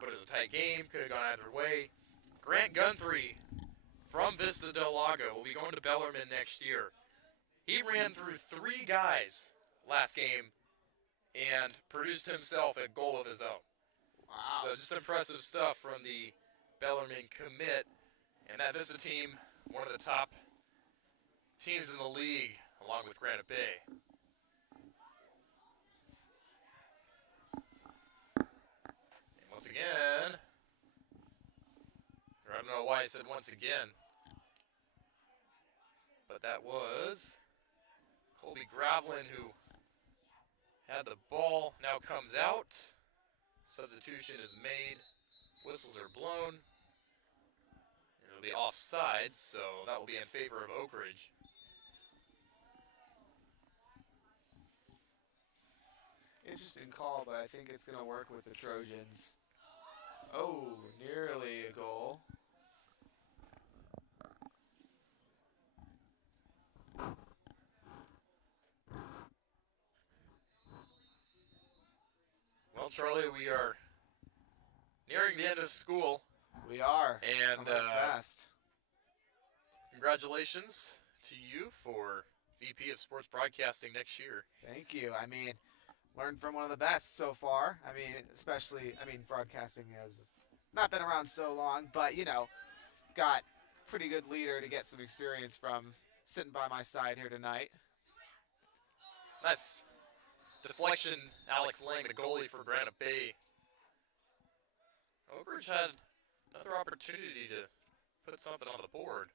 but it was a tight game. Could have gone either way. Grant Guthrie from Vista Del Lago will be going to Bellarmine next year. He ran through 3 guys last game and produced himself a goal of his own. Wow. So just impressive stuff from the Bellarmine commit. And that Vista team, one of the top teams in the league, along with Granite Bay. And once again, or I don't know why I said once again, but that was Colby Gravelin who had the ball, now comes out. Substitution is made. Whistles are blown. It'll be offside, so that will be in favor of Oak Ridge. Interesting call, but I think it's going to work with the Trojans. Oh, nearly a goal. Well, Charlie, we are nearing the end of school. We are. And Coming up fast. congratulations to you for VP of Sports Broadcasting next year. Thank you. I mean, learned from one of the best so far. I mean, especially, broadcasting has not been around so long, but, got pretty good leader to get some experience from sitting by my side here tonight. Nice deflection, Alex Lang, the goalie for Granite Bay. Oak Ridge had another opportunity to put something on the board.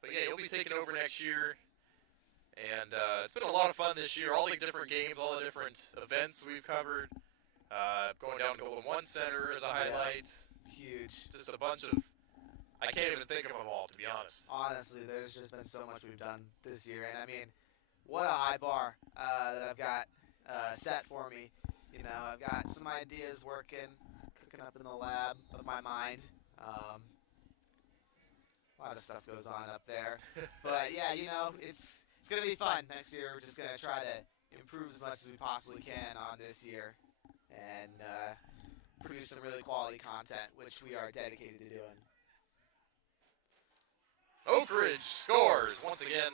But yeah, you'll be taking over next year. And it's been a lot of fun this year. All the different games, all the different events we've covered. Going down to Golden One Center as a highlight. Huge. Just a bunch of, I can't even think of them all, to be honest. Honestly, there's just been so much we've done this year. And, what a high bar that I've got set for me. I've got some ideas cooking up in the lab of my mind. A lot of stuff goes on up there. But, yeah, it's going to be fun next year. We're just going to try to improve as much as we possibly can on this year and produce some really quality content, which we are dedicated to doing. Oak Ridge scores once again.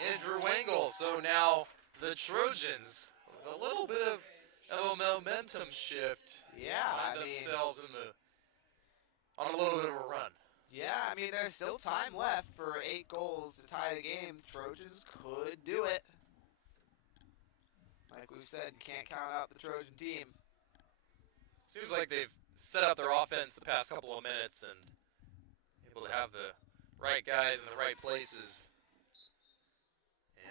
Andrew Wengel. So now the Trojans, with a little bit of a momentum shift, Yeah, find themselves on a little bit of a run. Yeah, there's still time left for 8 goals to tie the game. Trojans could do it. Like we've said, you can't count out the Trojan team. Seems like they've set up their offense the past couple of minutes and able to have the right guys in the right places.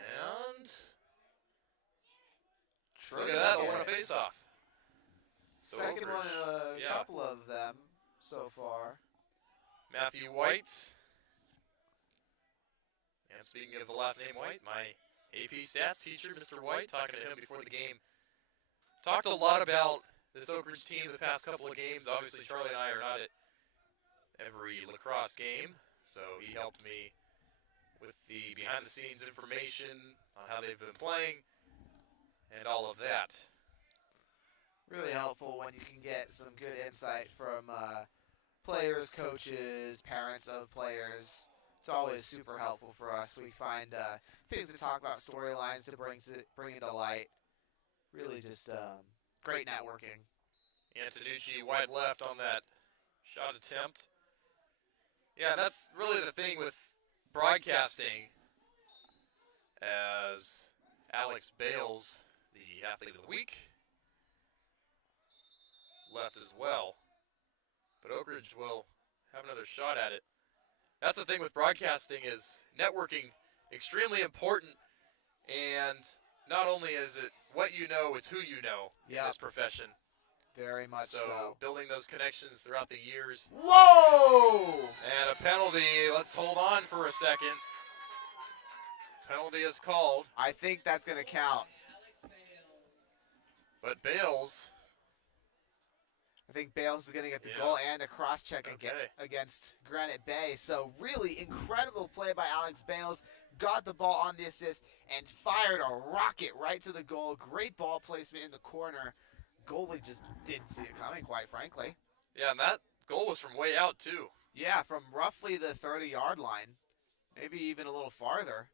And look at that, they'll win a face-off. So Second Oak one Ridge, in a couple of them so far. Matthew White. And speaking of the last name White, my AP stats teacher, Mr. White, talking to him before the game, talked a lot about this Oak Ridge team the past couple of games. Obviously, Charlie and I are not at every lacrosse game, so he helped me with the behind-the-scenes information on how they've been playing and all of that. Really helpful when you can get some good insight from players, coaches, parents of players. It's always super helpful for us. We find things to talk about, storylines to bring it to light. Really just great networking. Antonucci wide left on that shot attempt. Yeah, that's really the thing with broadcasting, as Alex Bales, the athlete of the week, left as well. But Oak Ridge will have another shot at it. That's the thing with broadcasting, is networking extremely important, and not only is it what you know, it's who you know in this profession. Very much so. So building those connections throughout the years. Whoa! And a penalty. Let's hold on for a second. Penalty is called. I think that's going to count. But Bales. I think Bales is going to get the Yeah. goal and a cross-check Okay. against Granite Bay. So really incredible play by Alex Bales. Got the ball on the assist and fired a rocket right to the goal. Great ball placement in the corner. goalie just didn't see it coming, quite frankly. Yeah, and that goal was from way out, too. Yeah, from roughly the 30-yard line, maybe even a little farther.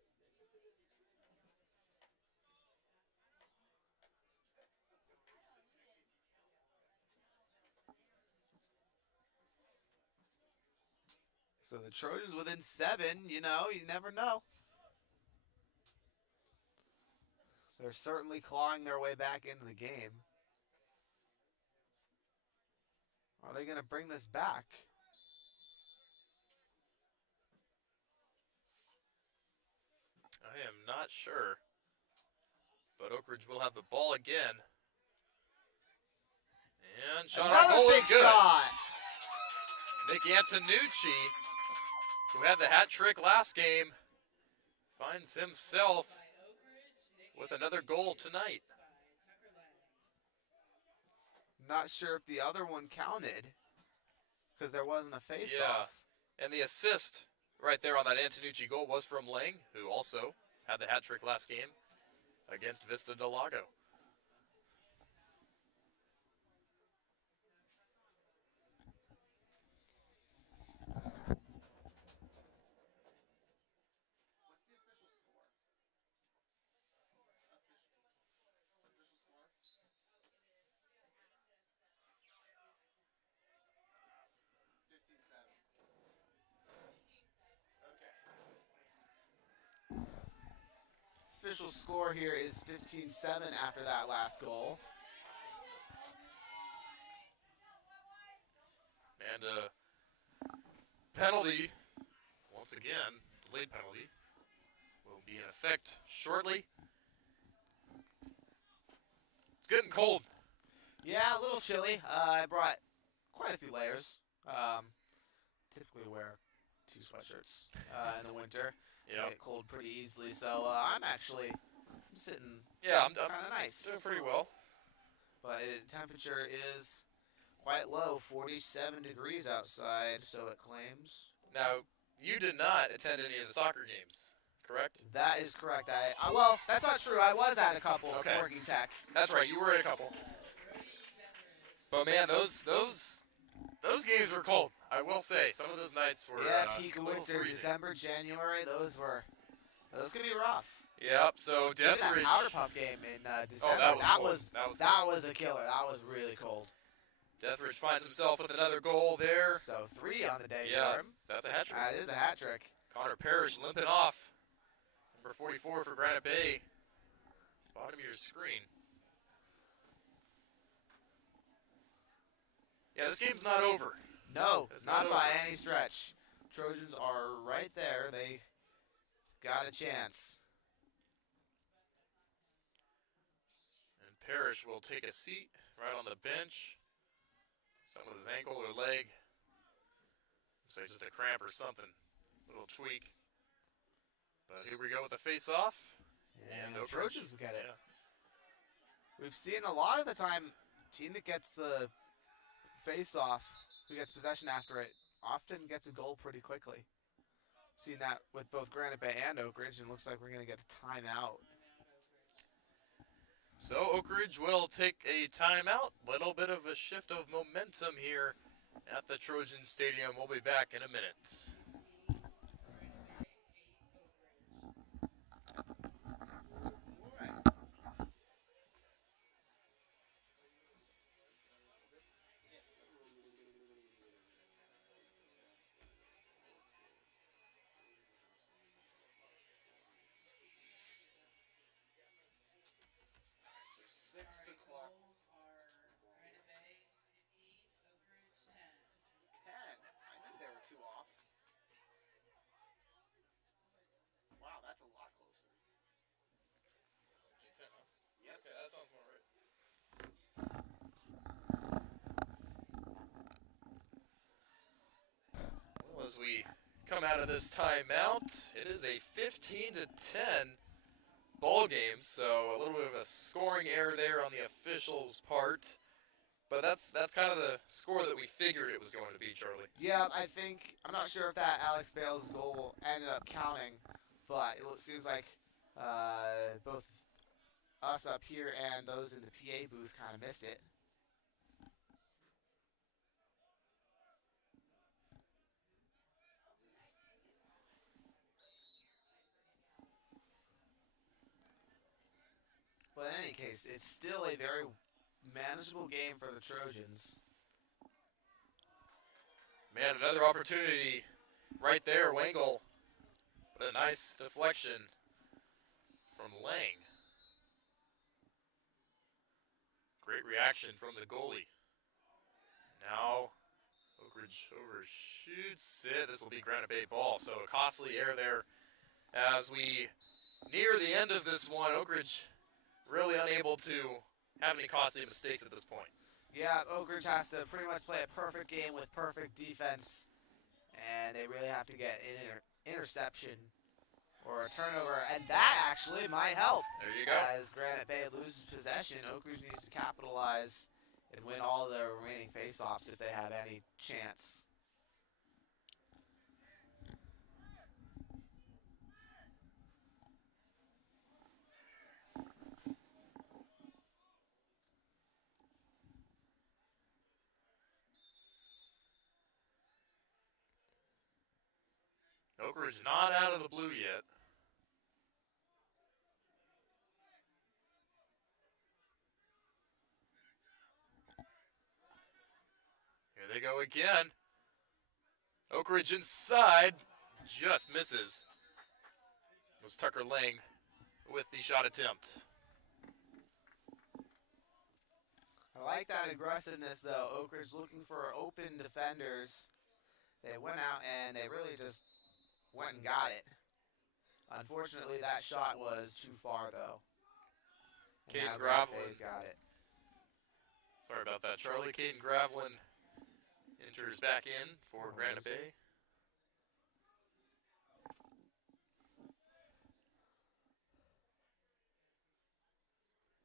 So the Trojans within 7, you never know. They're certainly clawing their way back into the game. Are they going to bring this back? I am not sure. But Oak Ridge will have the ball again. And shot on goal is good. Shot. Nick Antonucci, who had the hat trick last game, finds himself with another goal tonight. Not sure if the other one counted because there wasn't a face-off. And the assist right there on that Antonucci goal was from Lang, who also had the hat trick last game against Vista Del Lago. Official score here is 15-7 after that last goal. And a penalty, once again, delayed penalty, will be in effect shortly. It's getting cold. Yeah, a little chilly. I brought quite a few layers. Typically wear 2 sweatshirts in the winter. Yeah. Get cold pretty easily, so I'm sitting I'm kind of nice. doing pretty well. But temperature is quite low, 47 degrees outside, so it claims. Now, you did not attend any of the soccer games, correct? That is correct. Well, that's not true. I was at a couple Okay. working tech. That's right, you were at a couple. But man, those games were cold. I will say, some of those nights were Peak a of little winter, freezing. December, January, those could be rough. Yep. So Even Deathridge. that Powder Puff game in December, that was cold. that was a killer. That was really cold. Deathridge finds himself with another goal there. So 3 on the day Yeah, for him. that's a hat trick. That is a hat trick. Connor Parrish limping off. Number 44 for Granite Bay. Bottom of your screen. Yeah, this game's not over. No, It's not not by over. any stretch. Trojans are right there. They got a chance. And Parrish will take a seat right on the bench. Something with his ankle or leg. Looks like just a cramp or something. Little tweak. But here we go with the face-off. And the the Oak Ridge. Trojans will get it. Yeah. We've seen a lot of the time, team that gets the face-off, who gets possession after it, often gets a goal pretty quickly. Seen that with both Granite Bay and Oak Ridge, and looks like we're going to get a timeout. So Oak Ridge will take a timeout. Little bit of a shift of momentum here at the Trojan Stadium. We'll be back in a minute. Granite Bay 15, Oak Ridge 10. 10. I knew they were 2 off. Wow, that's a lot closer. Yep. Okay, that sounds more right. Well, as we come out of this timeout, it is a 15-10 ball game, so a little bit of a scoring error there on the officials' part. But that's kind of the score that we figured it was going to be, Charlie. Yeah, I'm not sure if that Alex Bales goal ended up counting, but it seems like both us up here and those in the PA booth kind of missed it. But in any case, it's still a very manageable game for the Trojans. Man, another opportunity right there, Wengel. But a nice deflection from Lang. Great reaction from the goalie. Now, Oak Ridge overshoots it. This will be Granite Bay ball. So a costly error there as we near the end of this one. Oak Ridge really unable to have any costly mistakes at this point. Yeah, Oak Ridge has to pretty much play a perfect game with perfect defense, and they really have to get an interception or a turnover, and that actually might help. There you go. As Granite Bay loses possession, Oak Ridge needs to capitalize and win all the remaining faceoffs if they have any chance. Oak Ridge not out of the blue yet. Here they go again. Oak Ridge inside. Just misses. It was Tucker Lang with the shot attempt. I like that aggressiveness, though. Oak Ridge looking for open defenders. They went out and they really just went and got it. Unfortunately, that shot was too far, though. And Caden now Granite Gravelin. Bay's got it. Sorry about that, Charlie. Caden Gravelin enters back in for Granite Bay.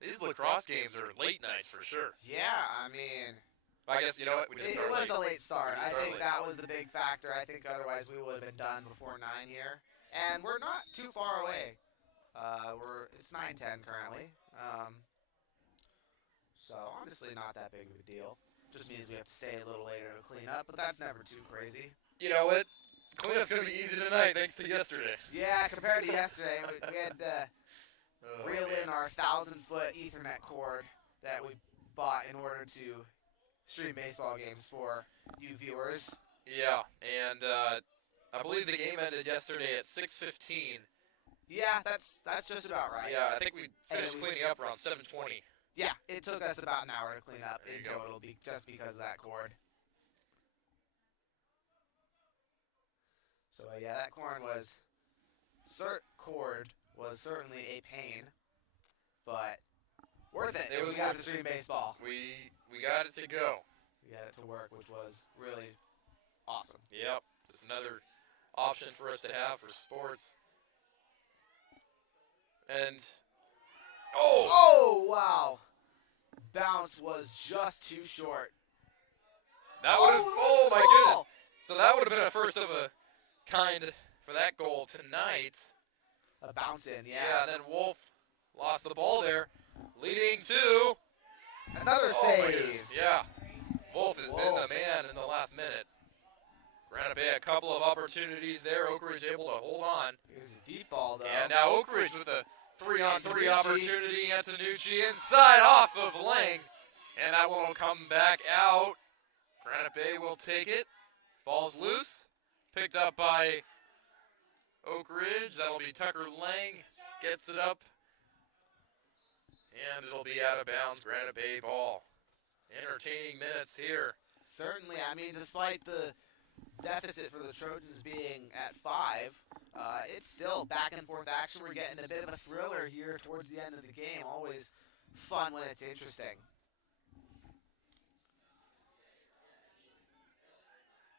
These lacrosse games are late nights for sure. Yeah, I mean, I guess, you know what? We did it start was late. a late start. We did I start think late. that was the big factor. I think otherwise we would have been done before 9 here. And we're not too far away. It's 9:10 currently. So honestly, not that big of a deal. Just means we have to stay a little later to clean up, but that's never too crazy. You know what? Cleanup's going to be easy tonight thanks to yesterday. Yeah, compared to yesterday, we had to Oh, reel man. in our 1,000-foot Ethernet cord that we bought in order to stream baseball games for you viewers. Yeah, and I believe the game ended yesterday at 6:15. Yeah, that's just about right. Yeah, I think we finished it was- cleaning up around 7:20. Yeah, it took us about an hour to clean up There you in go. total, just because of that cord. So yeah, that cord was certainly a pain, but worth it. It was we got worth to it. stream baseball. We got it to go. We got it to work, which was really awesome. Yep, just another option for us to have for sports. And Oh wow! Bounce was just too short. that would have. Oh my goal! goodness! So that would have been a first of a kind for that goal tonight. A bounce in, Yeah, yeah. and then Wolf lost the ball there, leading to. Another Oh my save. goodness! Yeah, Wolf has been the Wolf. man in the last minute. Granite Bay a couple of opportunities there. Oak Ridge able to hold on. Here's a deep ball though. And now Oak Ridge with a 3-on-3 Antonucci. opportunity. Antonucci inside off of Lang. And that one will come back out. Granite Bay will take it. Ball's loose. Picked up by Oak Ridge. That'll be Tucker Lang. Gets it up. And it'll be out of bounds. Granite Bay ball. Entertaining minutes here. Certainly, I mean, despite the deficit for the Trojans being at 5, it's still back and forth action. We're getting a bit of a thriller here towards the end of the game. Always fun when it's interesting.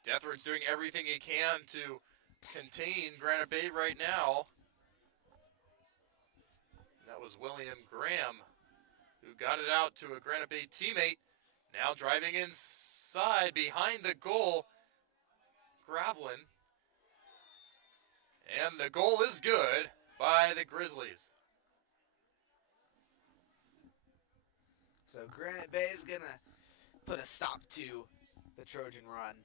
Dethridge doing everything he can to contain Granite Bay right now. That was William Graham who got it out to a Granite Bay teammate. Now driving inside behind the goal, Gravelin. And the goal is good by the Grizzlies. So Granite Bay is going to put a stop to the Trojan run.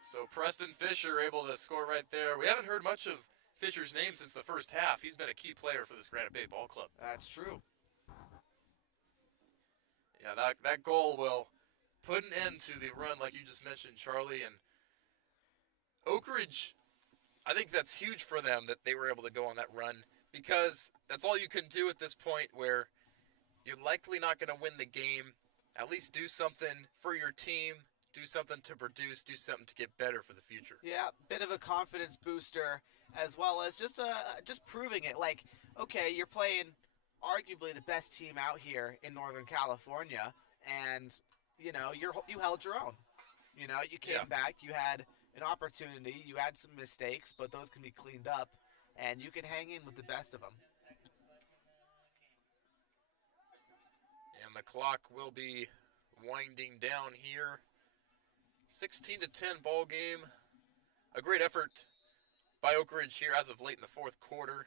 So Preston Fisher able to score right there. We haven't heard much of Fisher's name since the first half. He's been a key player for this Granite Bay Ball Club. That's true. Yeah, that goal will put an end to the run, like you just mentioned, Charlie. And Oak Ridge, I think that's huge for them that they were able to go on that run, because that's all you can do at this point where you're likely not going to win the game. At least do something for your team, do something to produce, do something to get better for the future. Yeah, bit of a confidence booster, as well as just proving it. Like, okay, you're playing arguably the best team out here in Northern California, and you held your own. You came back, you had an opportunity, you had some mistakes, but those can be cleaned up, and you can hang in with the best of them. And the clock will be winding down here. 16-10 ball game. A great effort by Oak Ridge here as of late in the fourth quarter.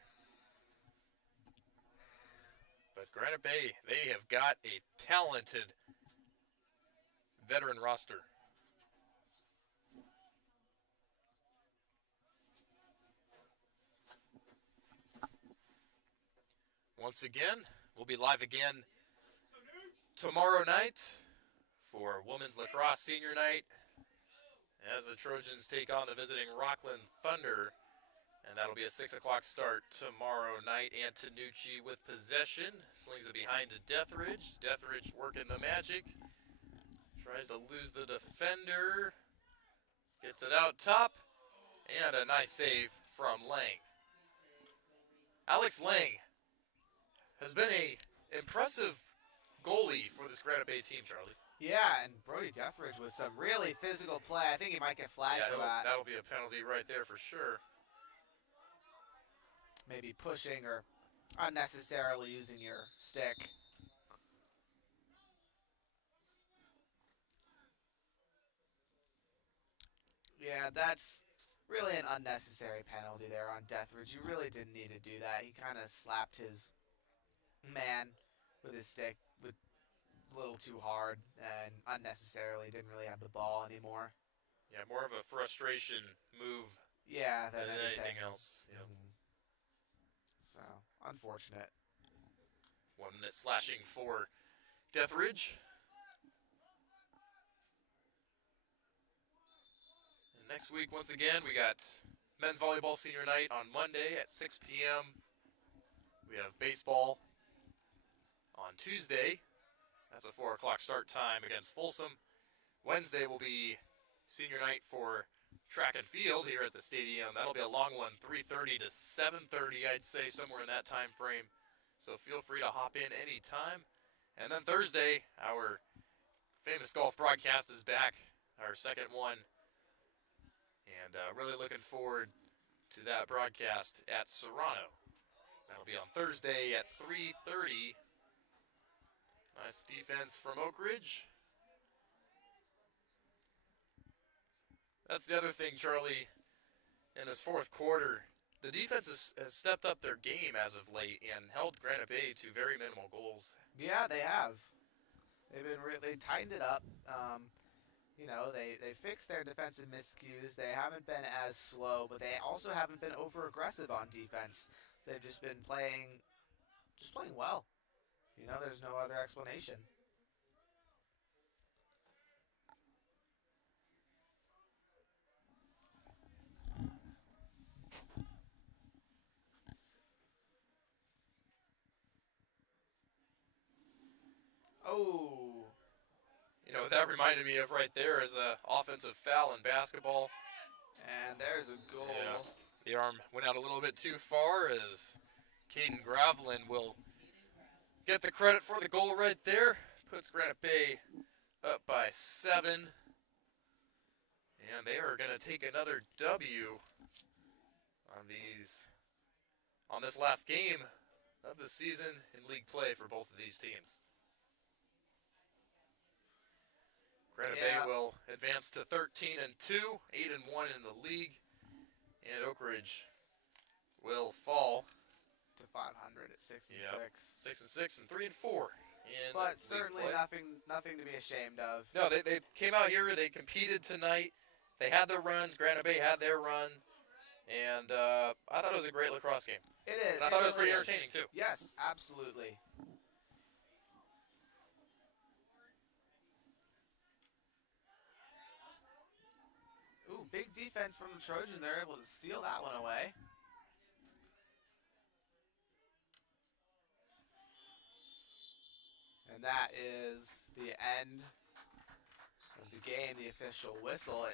But Granite Bay, they have got a talented veteran roster. Once again, we'll be live again tomorrow night for Women's Lacrosse Senior Night as the Trojans take on the visiting Rockland Thunder. And that'll be a 6 o'clock start tomorrow night. Antonucci with possession. Slings it behind to Deathridge. Deathridge working the magic. Tries to lose the defender. Gets it out top. And a nice save from Lang. Alex Lang has been a impressive goalie for this Granite Bay team, Charlie. Yeah, and Brody Deathridge with some really physical play. I think he might get flagged for that. That'll be a penalty right there for sure. Maybe pushing or unnecessarily using your stick. Yeah, that's really an unnecessary penalty there on Deathridge. You really didn't need to do that. He kind of slapped his man with his stick a little too hard and unnecessarily didn't really have the ball anymore. Yeah, more of a frustration move than anything else. Yep. So, unfortunate. 1 minute slashing for Deathridge. And next week, once again, we got men's volleyball senior night on Monday at 6 p.m. We have baseball on Tuesday. That's a 4 o'clock start time against Folsom. Wednesday will be senior night for track and field here at the stadium. That'll be a long one, 3:30 to 7:30, I'd say, somewhere in that time frame. So feel free to hop in anytime. And then Thursday, our famous golf broadcast is back, our second one. And really looking forward to that broadcast at Serrano. That'll be on Thursday at 3:30. Nice defense from Oak Ridge. That's the other thing, Charlie, in this fourth quarter. The defense has stepped up their game as of late and held Granite Bay to very minimal goals. Yeah, they have. They tightened it up. They fixed their defensive miscues. They haven't been as slow, but they also haven't been over aggressive on defense. They've just been playing well. There's no other explanation. Oh. That reminded me of right there is an offensive foul in basketball. And there's a goal. Yeah. The arm went out a little bit too far as Caden Gravelin will get the credit for the goal right there. Puts Granite Bay up by 7. And they are going to take another W on this last game of the season in league play for both of these teams. Granite Bay will advance to 13-2, 8-1 in the league, and Oak Ridge will fall to 500 at 6-6. 6-6 and 3-4. But certainly nothing to be ashamed of. No, they came out here. They competed tonight. They had their runs. Granite Bay had their run. And I thought it was a great lacrosse game. It is. And I thought it was pretty really is. entertaining, too. Yes, absolutely. Ooh, big defense from the Trojan. They're able to steal that one away. And that is the end of the game, the official whistle.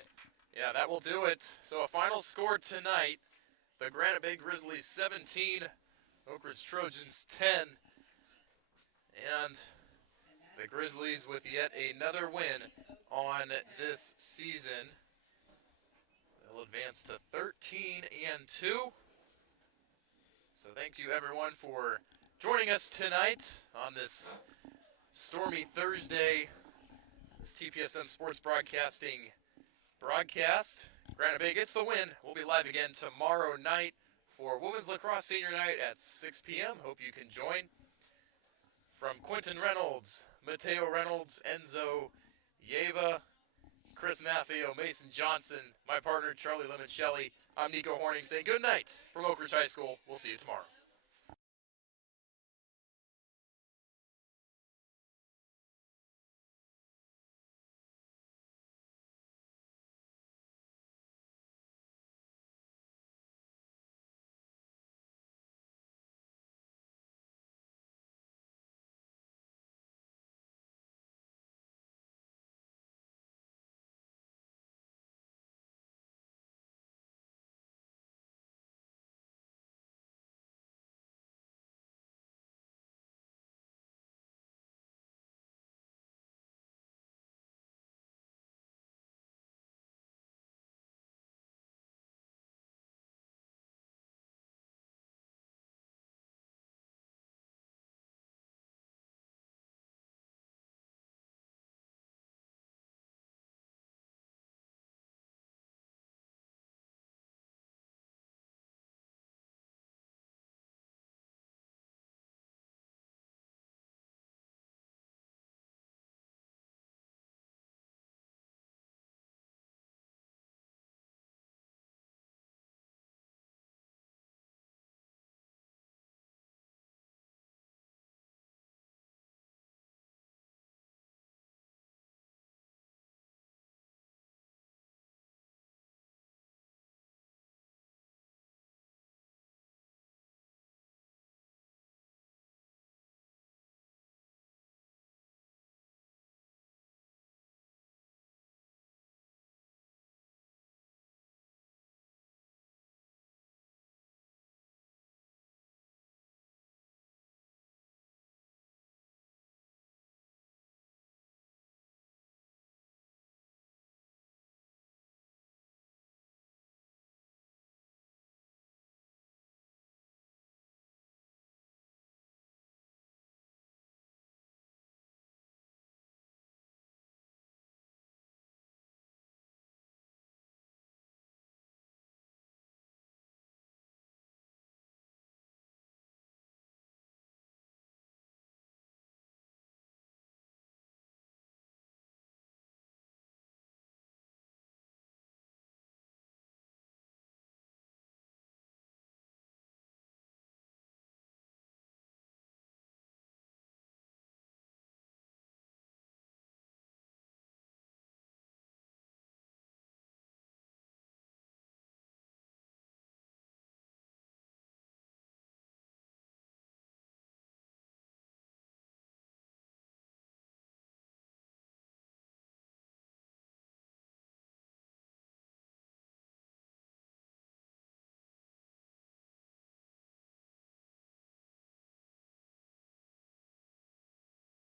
Yeah, that will do it. So a final score tonight, the Granite Bay Grizzlies 17, Oak Ridge Trojans 10. And the Grizzlies with yet another win on this season. They'll advance to 13-2. So thank you everyone for joining us tonight on this stormy Thursday, this TPSM Sports Broadcasting broadcast. Granite Bay gets the win. We'll be live again tomorrow night for Women's Lacrosse Senior Night at 6 p.m. Hope you can join. From Quentin Reynolds, Mateo Reynolds, Enzo Yeva, Chris Maffeo, Mason Johnson, my partner Charlie Limoncelli, I'm Nico Horning saying good night from Oak Ridge High School. We'll see you tomorrow.